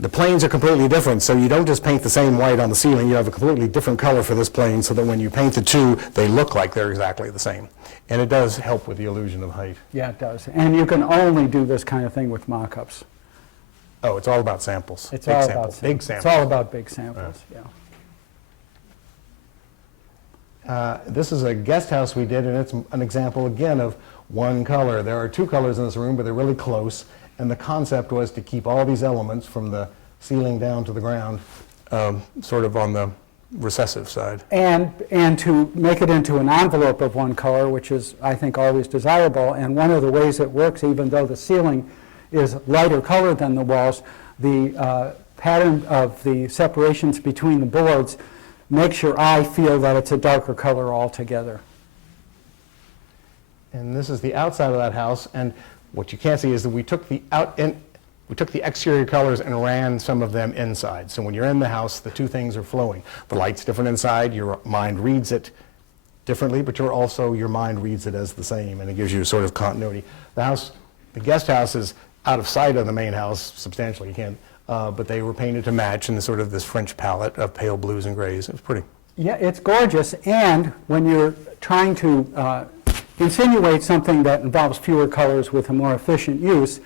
The planes are completely different, so you don't just paint the same white on the ceiling. You have a completely different color for this plane, so that when you paint the two, they look like they're exactly the same. And it does help with the illusion of height. Yeah, it does. And you can only do this kind of thing with mock-ups. Oh, it's all about samples. It's Big all samples. about Big It's samples. all about big samples, yeah. This is a guest house we did, and it's an example, again, of one color. There are 2 colors in this room, but they're really close. And the concept was to keep all these elements from the ceiling down to the ground sort of on the recessive side. And to make it into an envelope of one color, which is, I think, always desirable. And one of the ways it works, even though the ceiling is lighter colored than the walls, the pattern of the separations between the boards makes your eye feel that it's a darker color altogether. And this is the outside of that house, and what you can't see is that we took the exterior colors and ran some of them inside. So when you're in the house, the 2 things are flowing. The light's different inside, your mind reads it differently, but your mind reads it as the same, and it gives you sort of continuity. The guest house is out of sight of the main house substantially, but they were painted to match in sort of this French palette of pale blues and grays. It was pretty. Yeah, it's gorgeous, and when you're trying to insinuate something that involves fewer colors with a more efficient use,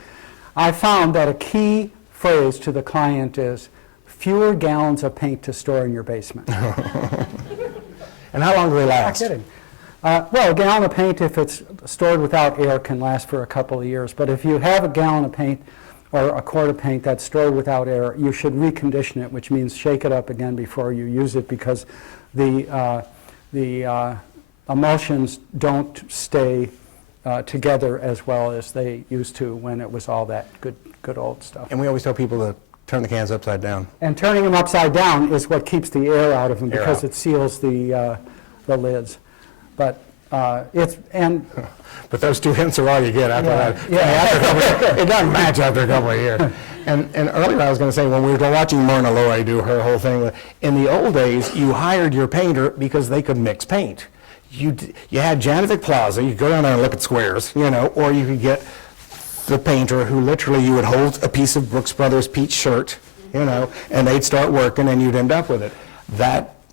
I found that a key phrase to the client is fewer gallons of paint to store in your basement. And how long do they last? Not kidding. Well, a gallon of paint, if it's stored without air, can last for a couple of years. But if you have a gallon of paint or a quart of paint that's stored without air, you should recondition it, which means shake it up again before you use it, because the emulsions don't stay together as well as they used to when it was all that good old stuff. And we always tell people to turn the cans upside down. And turning them upside down is what keeps the air out of them, because out. it seals the lids. But But those 2 hints are all you get after Yeah, that. yeah. After a couple, it doesn't match after a couple of years. And earlier I was going to say, when we were watching Myrna Loy do her whole thing, in the old days, you hired your painter because they could mix paint. You had Janovic Plaza, you could go down there and look at squares, or you could get the painter who literally you would hold a piece of Brooks Brothers peach shirt, and they'd start working and you'd end up with it.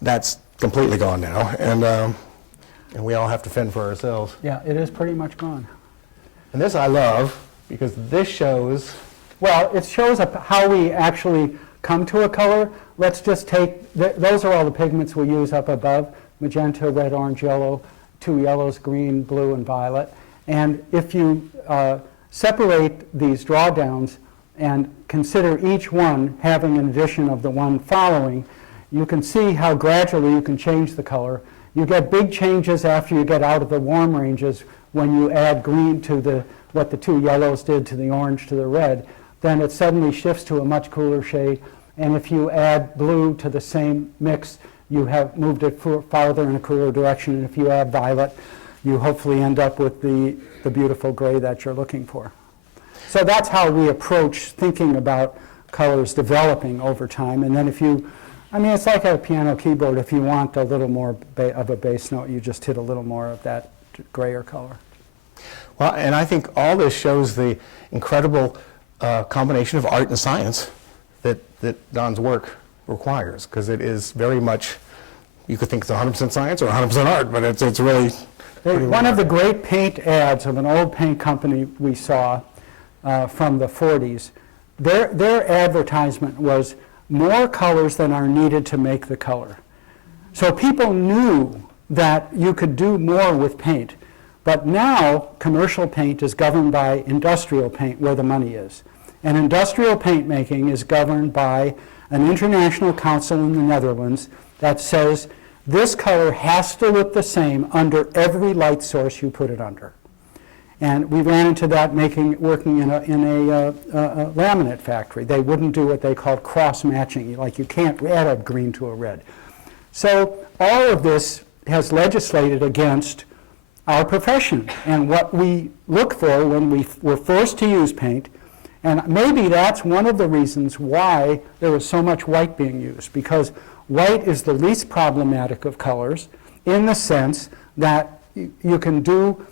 That's completely gone now, and we all have to fend for ourselves. yeah, it is pretty much gone. And this I love, because this shows... Well, it shows how we actually come to a color. Let's just take, those are all the pigments we use up above: magenta, red, orange, yellow, 2 yellows, green, blue, and violet. And if you separate these drawdowns and consider each one having an addition of the one following, you can see how gradually you can change the color. You get big changes after you get out of the warm ranges when you add green to what the 2 yellows did to the orange to the red. Then it suddenly shifts to a much cooler shade. And if you add blue to the same mix, you have moved it farther in a cooler direction. And if you add violet, you hopefully end up with the beautiful gray that you're looking for. So that's how we approach thinking about colors developing over time. And then if you, I mean, it's like a piano keyboard. If you want a little more of a bass note, you just hit a little more of that grayer color. Well, and I think all this shows the incredible combination of art and science that Don's work requires, because it is very much, you could think it's 100% science or 100% art, but it's really pretty One of the remarkable. great paint ads of an old paint company we saw from the 40s, their advertisement was more colors than are needed to make the color. So people knew that you could do more with paint. But now, commercial paint is governed by industrial paint, where the money is. And industrial paint making is governed by an international council in the Netherlands that says this color has to look the same under every light source you put it under. And we ran into that working in a laminate factory. They wouldn't do what they called cross-matching, like you can't add a green to a red. So all of this has legislated against our profession and what we look for when we were forced to use paint. And maybe that's one of the reasons why there was so much white being used, because white is the least problematic of colors in the sense that you can do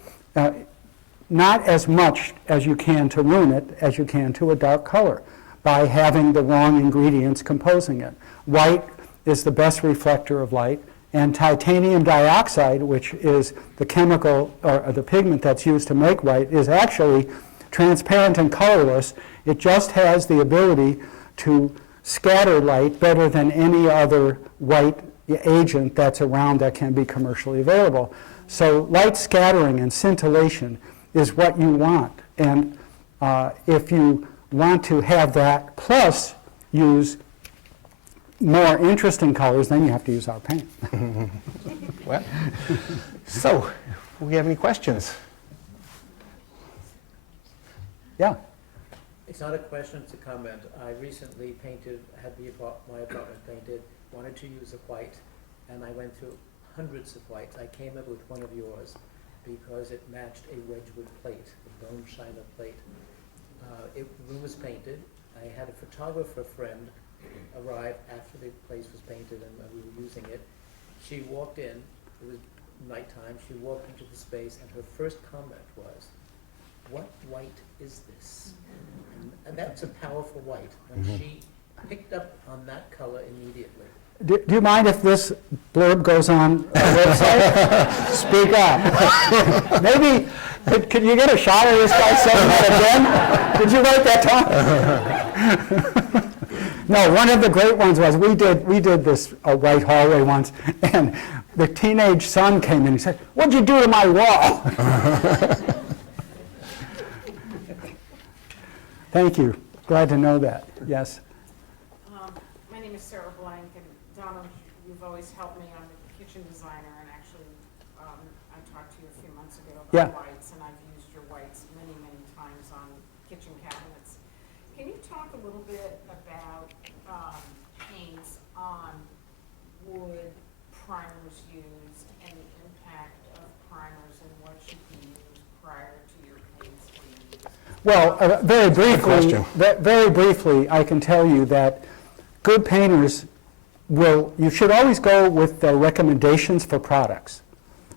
not as much as you can to ruin it as you can to a dark color by having the wrong ingredients composing it. White is the best reflector of light. And titanium dioxide, which is the chemical or the pigment that's used to make white, is actually transparent and colorless. It just has the ability to scatter light better than any other white agent that's around that can be commercially available. So light scattering and scintillation is what you want. And if you want to have that plus use more interesting colors, then you have to use our paint. Well, so, do we have any questions? Yeah. It's not a question, it's a comment. I recently painted, had my apartment painted, wanted to use a white, and I went through hundreds of whites. I came up with one of yours because it matched a Wedgwood plate, a bone china plate. The room was painted. I had a photographer friend arrive after the place was painted and we were using it. She walked in, it was nighttime, she walked into the space and her first comment was, "What white is this?" And that's a powerful white. And she picked up on that color immediately. Do you mind if this blurb goes on our website? Speak up. Maybe, could you get a shot of this guy saying that again? Did you write that down? No, one of the great ones was we did this white hallway once, and the teenage son came in and said, "What'd you do to my wall?" Thank you. Glad to know that. Yes. My name is Sarah Blank, and Donald, you've always helped me. I'm a kitchen designer, and actually, I talked to you a few months ago about Yeah. whites, and I've used your whites many, many times on kitchen cabinets. Can you talk a little bit about paints on wood, primers used, and the impact of primers and what should be used prior to your paints being used? Well, question. very briefly, I can tell you that good painters you should always go with the recommendations for products,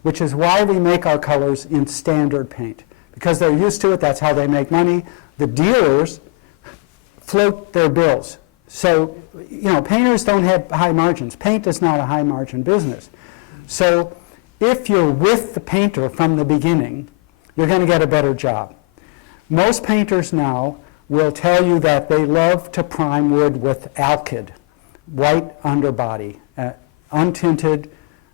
which is why we make our colors in standard paint, because they're used to it, that's how they make money. The dealers float their bills. So, painters don't have high margins. Paint is not a high margin business. So if you're with the painter from the beginning, you're going to get a better job. Most painters now will tell you that they love to prime wood with alkyd, white underbody, untinted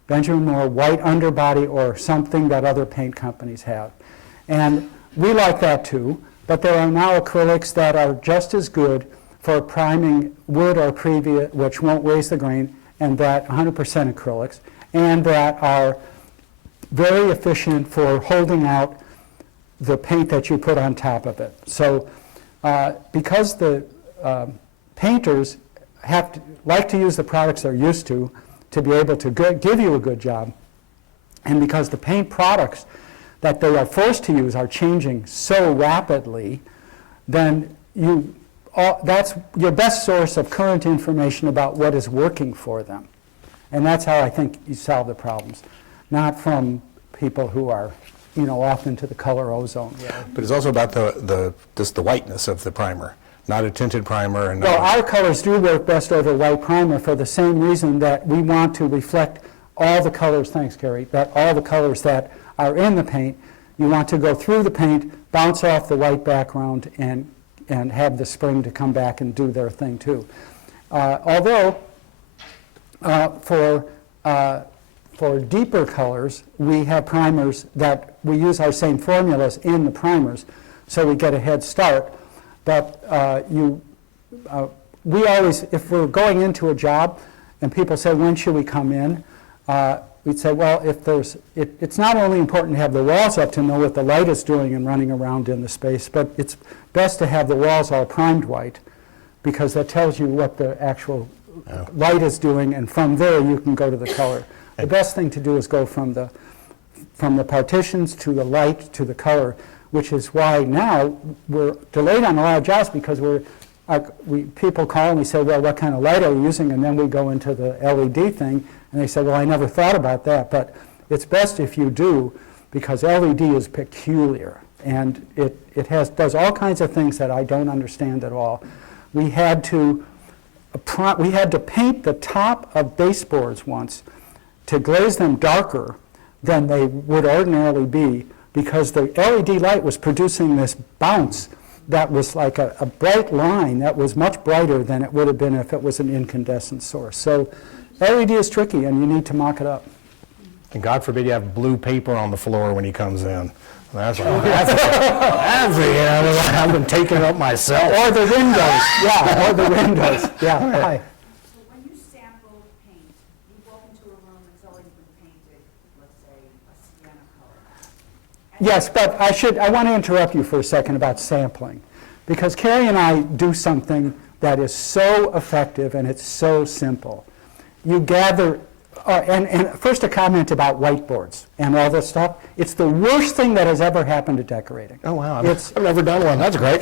Benjamin Moore white underbody or something that other paint companies have. And we like that too, but there are now acrylics that are just as good for priming wood or previa, which won't raise the grain, and that 100% acrylics, and that are very efficient for holding out the paint that you put on top of it. So because the painters like to use the products they're used to be able to give you a good job, and because the paint products that they are forced to use are changing so rapidly, then that's your best source of current information about what is working for them. And that's how I think you solve the problems, not from people who are, off into the color ozone. But it's also about just the whiteness of the primer, not a tinted primer. And Well, our colors do work best over white primer for the same reason that we want to reflect all the colors, thanks Carey, that all the colors that are in the paint, you want to go through the paint, bounce off the white background, and have the spring to come back and do their thing too. Although, for deeper colors, we have primers that we use our same formulas in the primers, so we get a head start. But we always, if we're going into a job and people say, when should we come in? We'd say, well, it's not only important to have the walls up to know what the light is doing and running around in the space, but it's best to have the walls all primed white, because that tells you what the actual light is doing, and from there you can go to the color. The best thing to do is go from the partitions to the light to the color, which is why now we're delayed on a lot of jobs, because people call and we say, well, what kind of light are you using? And then we go into the LED thing, and they say, well, I never thought about that. But it's best if you do, because LED is peculiar, and it does all kinds of things that I don't understand at all. We had to paint the top of baseboards once to glaze them darker than they would ordinarily be, because the LED light was producing this bounce that was like a bright line that was much brighter than it would have been if it was an incandescent source. So LED is tricky, and you need to mock it up. And God forbid you have blue paper on the floor when he comes in. That's the end. I've been taking it up myself. Or the windows, yeah, or the windows, yeah. Hi. So when you sample paint, you walk into a room that's already been painted, let's say a sienna color. Yes, but I want to interrupt you for a second about sampling, because Carey and I do something that is so effective and it's so simple. You gather, and first a comment about whiteboards and all this stuff. It's the worst thing that has ever happened to decorating. Oh, wow. I've never done one. That's great.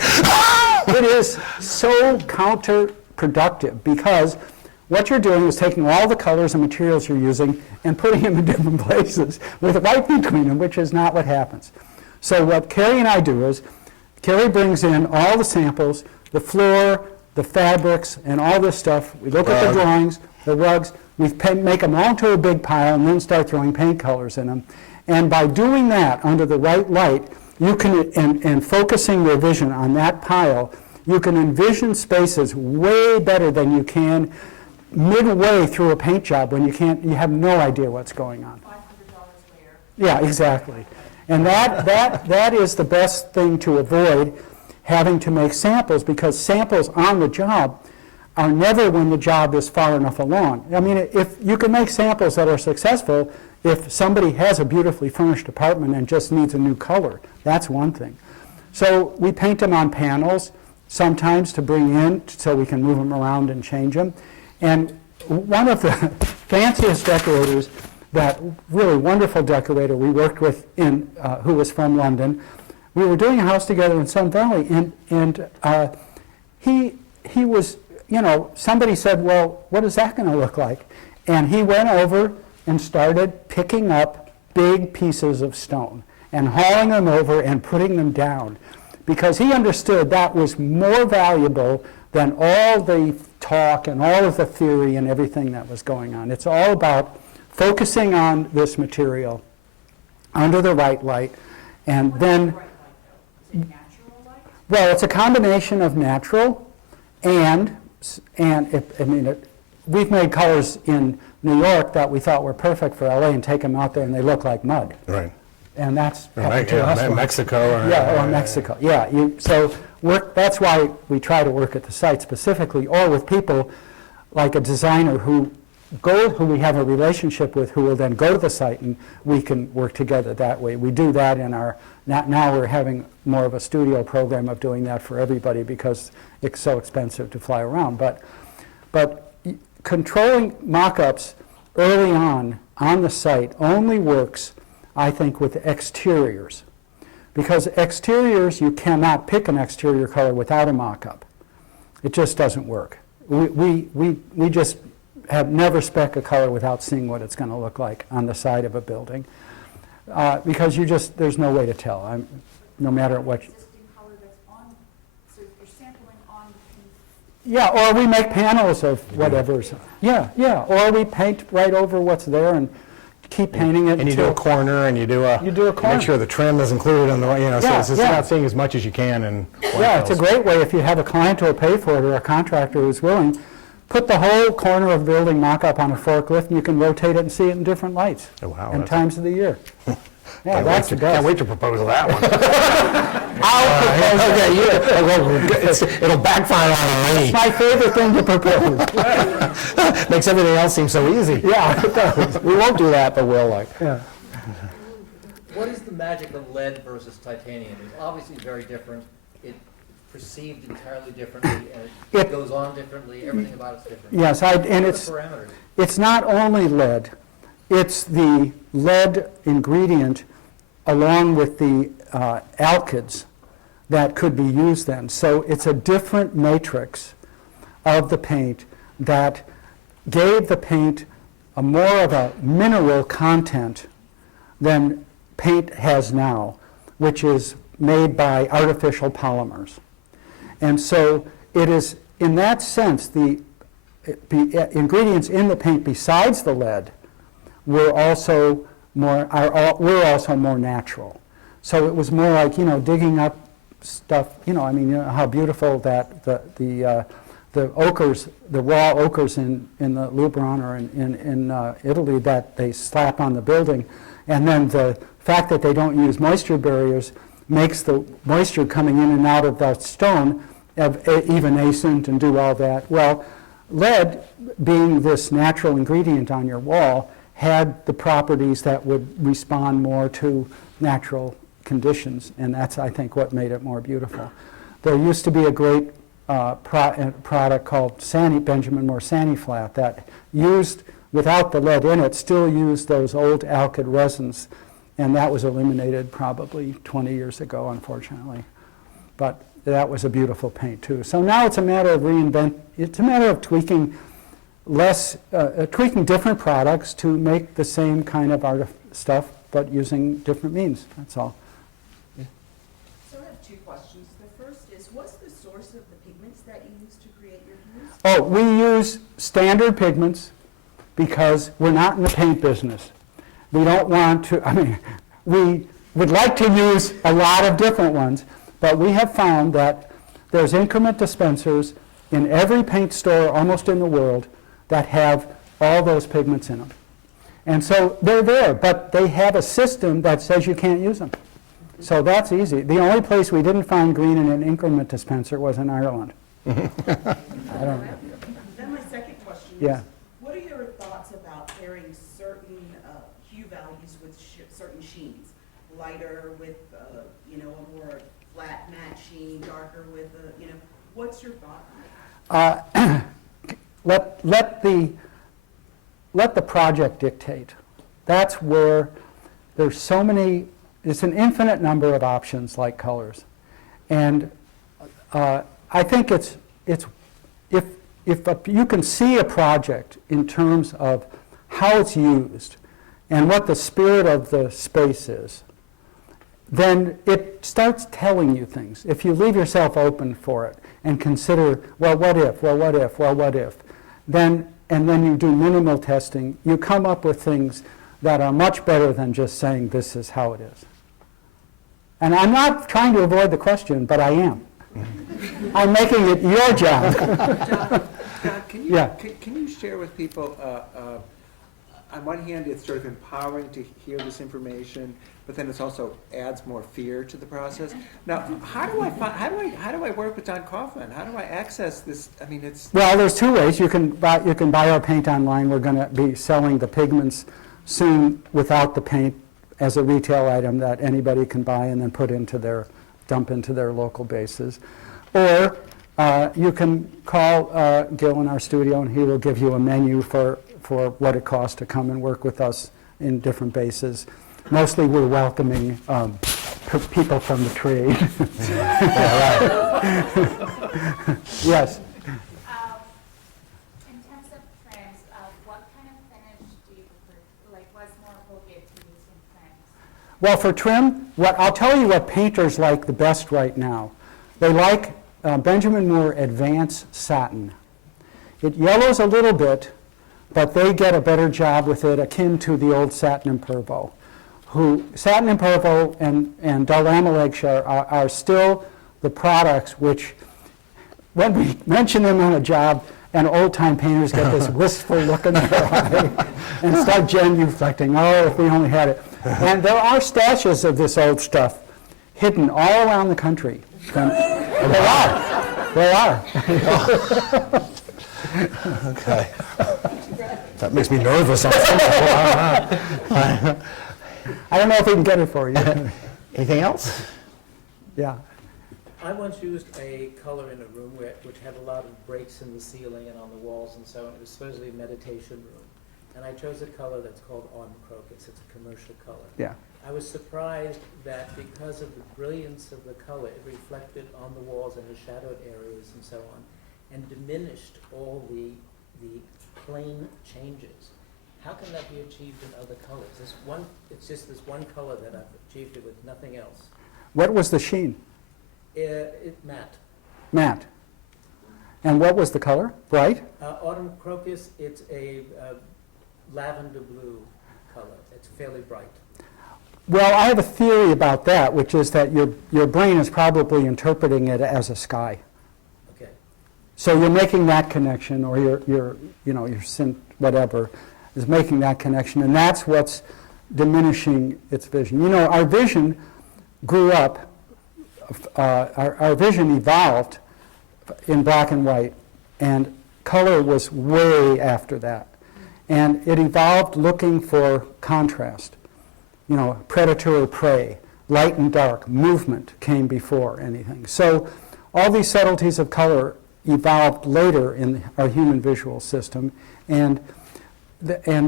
It is so counterproductive, because what you're doing is taking all the colors and materials you're using and putting them in different places with white between them, which is not what happens. So what Carey and I do is, Carey brings in all the samples, the floor, the fabrics, and all this stuff. We look at the drawings, the rugs, we make them all into a big pile and then start throwing paint colors in them. And by doing that under the right light, you can, and focusing your vision on that pile, you can envision spaces way better than you can midway through a paint job when you have no idea what's going on. $500 later. Yeah, exactly. And that is the best thing to avoid, having to make samples, because samples on the job are never when the job is far enough along. I mean, if you can make samples that are successful, if somebody has a beautifully furnished apartment and just needs a new color, that's one thing. So we paint them on panels, sometimes to bring in so we can move them around and change them. And one of the fanciest decorators, that really wonderful decorator we worked with who was from London, we were doing a house together in Sun Valley, and he was, somebody said, well, what is that going to look like? And he went over and started picking up big pieces of stone and hauling them over and putting them down, because he understood that was more valuable than all the talk and all of the theory and everything that was going on. It's all about focusing on this material under the right light, and then, Right light though, is it natural light? well, it's a combination of natural and we've made colors in New York that we thought were perfect for LA and take them out there and they look like mud. Right. And that's happened to us. Mexico. Or Mexico, yeah. That's why we try to work at the site specifically, or with people like a designer who we have a relationship with, who will then go to the site, and we can work together that way. We do that in our, now we're having more of a studio program of doing that for everybody, because it's so expensive to fly around. But controlling mock-ups early on the site only works, I think, with exteriors. Because exteriors, you cannot pick an exterior color without a mock-up. It just doesn't work. We just have never spec a color without seeing what it's going to look like on the side of a building. Because there's no way to tell, no matter what. Existing color that's on, so you're sampling on Yeah, or we make panels of whatever's, yeah, or we paint right over what's there and keep painting it And you do a until, corner, and you do a... You do a corner. Make sure the trim is included on the, so Yeah, it's just yeah. about seeing as much as you can and... yeah, it's a great way if you have a client who will pay for it or a contractor who's willing, put the whole corner of the building mock-up on a forklift and you can rotate it and see it in different lights. Oh, wow, And that's- times of the year. Yeah, that's the best. Can't wait to propose that one. I'll propose it. It'll backfire on me. It's my favorite thing to propose. Makes everything else seem so easy. Yeah, it does. We won't do that, but we'll yeah. What is the magic of lead versus titanium? It's obviously very different. It's perceived entirely differently, and it goes on differently. Everything about it's different. Yes, and What are it's... the parameters? It's not only lead, it's the lead ingredient along with the alkyds that could be used then. So it's a different matrix of the paint that gave the paint a more of a mineral content than paint has now, which is made by artificial polymers. And so it is, in that sense, the ingredients in the paint besides the lead were also more natural. So it was more like, digging up stuff, how beautiful that the ochres, the raw ochres in the Luberon or in Italy that they slap on the building, and then the fact that they don't use moisture barriers makes the moisture coming in and out of that stone evanescent and do all that. Well, lead, being this natural ingredient on your wall, had the properties that would respond more to natural conditions, and that's, I think, what made it more beautiful. There used to be a great product called Benjamin Moore Sani-Flat that used, without the lead in it, still used those old alkyd resins, and that was eliminated probably 20 years ago, unfortunately. But that was a beautiful paint, too. So now it's a matter of tweaking tweaking different products to make the same kind of stuff, but using different means, that's all. So I have two questions. The first is, what's the source of the pigments that you use to create your hues? Oh, we use standard pigments because we're not in the paint business. We don't want to, we would like to use a lot of different ones, but we have found that there's increment dispensers in every paint store almost in the world that have all those pigments in them. And so they're there, but they have a system that says you can't use them. So that's easy. The only place we didn't find green in an increment dispenser was in Ireland. I don't know. Then my second question Yeah. is, what are your thoughts about pairing certain hue values with certain sheens? Lighter with, a more flat matte sheen, darker with, what's your thought on that? Let the project dictate. That's where there's so many, it's an infinite number of options like colors. And I think if you can see a project in terms of how it's used and what the spirit of the space is, then it starts telling you things. If you leave yourself open for it and consider, well, what if, well, what if, well, what if, and then you do minimal testing, you come up with things that are much better than just saying this is how it is. And I'm not trying to avoid the question, but I am. I'm making it your job. John, Yeah. can you share with people, on one hand, it's sort of empowering to hear this information, but then it also adds more fear to the process. Now, how do I work with Don Kaufman? How do I access this? It's... Well, there's two ways. You can buy our paint online. We're going to be selling the pigments soon without the paint as a retail item that anybody can buy and then dump into their local bases. Or you can call Gil in our studio and he will give you a menu for what it costs to come and work with us in different bases. Mostly we're welcoming people from the trade. Yes. In terms of trims, what kind of finish do you prefer? Like, what's more appropriate to use in trims? Well, for trim, I'll tell you what painters like the best right now. They like Benjamin Moore Advance Satin. It yellows a little bit, but they get a better job with it, akin to the old Satin Impervo. Satin Impervo and dull Ameleg are still the products which, when we mention them on a job, and old-time painters get this wistful look in their eye and start genuflecting, oh, if we only had it. And there are stashes of this old stuff hidden all around the country. There are. Okay. That makes me nervous on some level. I don't know if we can get it for you. Anything else? Yeah. I once used a color in a room which had a lot of breaks in the ceiling and on the walls and so on. It was supposedly a meditation room. And I chose a color that's called autumn crocus. It's a commercial color. Yeah. I was surprised that because of the brilliance of the color, it reflected on the walls and the shadowed areas and so on, and diminished all the plain changes. How can that be achieved in other colors? It's just this one color that I've achieved it with, nothing else. What was the sheen? Matte. Matte. And what was the color? Bright? Autumn crocus, it's a lavender blue color. It's fairly bright. Well, I have a theory about that, which is that your brain is probably interpreting it as a sky. Okay. So you're making that connection, or your whatever is making that connection, and that's what's diminishing its vision. You know, our vision grew up, our vision evolved in black and white, and color was way after that. And it evolved looking for contrast. You know, predator or prey, light and dark, movement came before anything. So all these subtleties of color evolved later in our human visual system, and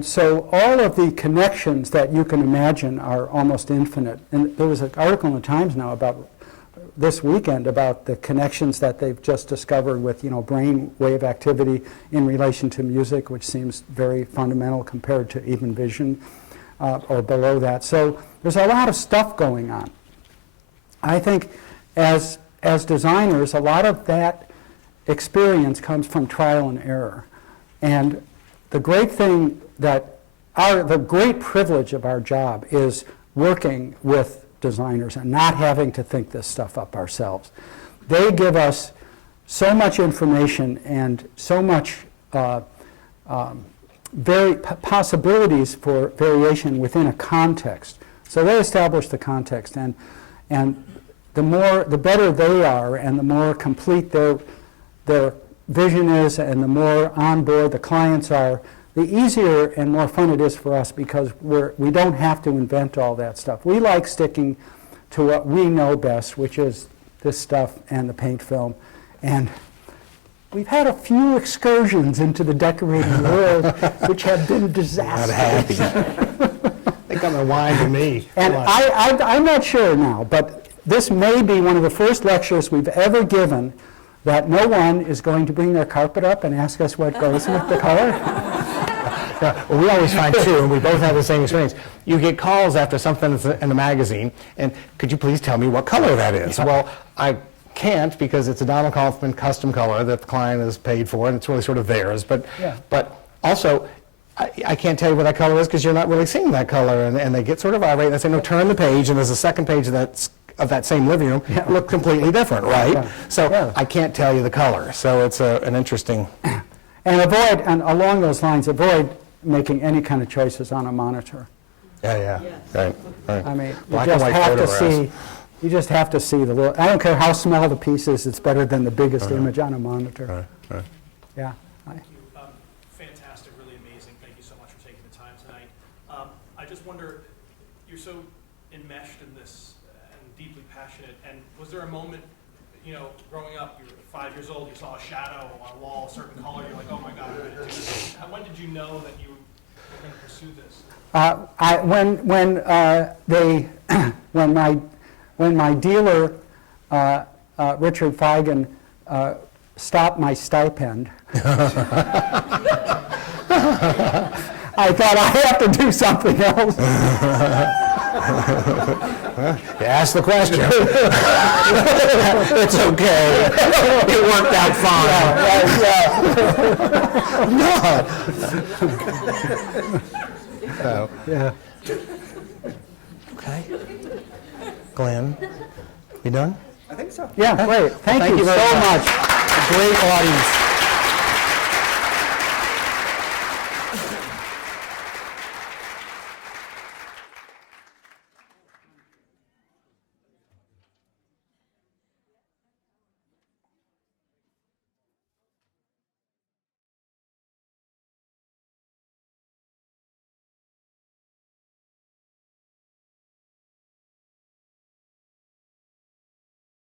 so all of the connections that you can imagine are almost infinite. And there was an article in the Times now about this weekend about the connections that they've just discovered with, brain wave activity in relation to music, which seems very fundamental compared to even vision. Or below that. So there's a lot of stuff going on. I think as designers, a lot of that experience comes from trial and error. And the great thing the great privilege of our job is working with designers and not having to think this stuff up ourselves. They give us so much information and so much possibilities for variation within a context. So they establish the context, and the better they are, and the more complete their vision is, and the more on board the clients are, the easier and more fun it is for us, because we don't have to invent all that stuff. We like sticking to what we know best, which is this stuff and the paint film. And we've had a few excursions into the decorating world which have been disastrous. Not happy. They come and whine to me. And I'm not sure now, but this may be one of the first lectures we've ever given that no one is going to bring their carpet up and ask us what goes with the color. Well, we always find, too, and we both have the same experience, you get calls after something that's in the magazine, and could you please tell me what color that is? Well, I can't, because it's a Donald Kaufman custom color that the client has paid for, and it's really sort of theirs. But also, I can't tell you what that color is because you're not really seeing that color, and they get sort of irate, and they say, no, turn the page, and there's a second page of that same living room, look completely different, right? Yeah. So I can't tell you the color. So it's an interesting... And along those lines, avoid making any kind of choices on a monitor. Yeah. Yes. Right. I mean, Black and white photographs. You just have to see the little, I don't care how small the piece is, it's better than the biggest image on a monitor. Right. Yeah. Thank you. Fantastic, really amazing. Thank you so much for taking the time tonight. I just wonder, you're so enmeshed in this and deeply passionate, and was there a moment, growing up, you were 5 years old, you saw a shadow on a wall, a certain color, you're like, oh my God, I'm going to do this. When did you know that you were going to pursue this? When my when my dealer, Richard Feigen, stopped my stipend, I thought I have to do something else. You asked the question. It's okay. It worked out fine. So, Yeah. okay. Glenn, we done? I think so. Yeah, great. Thank you very so much. much. A great audience.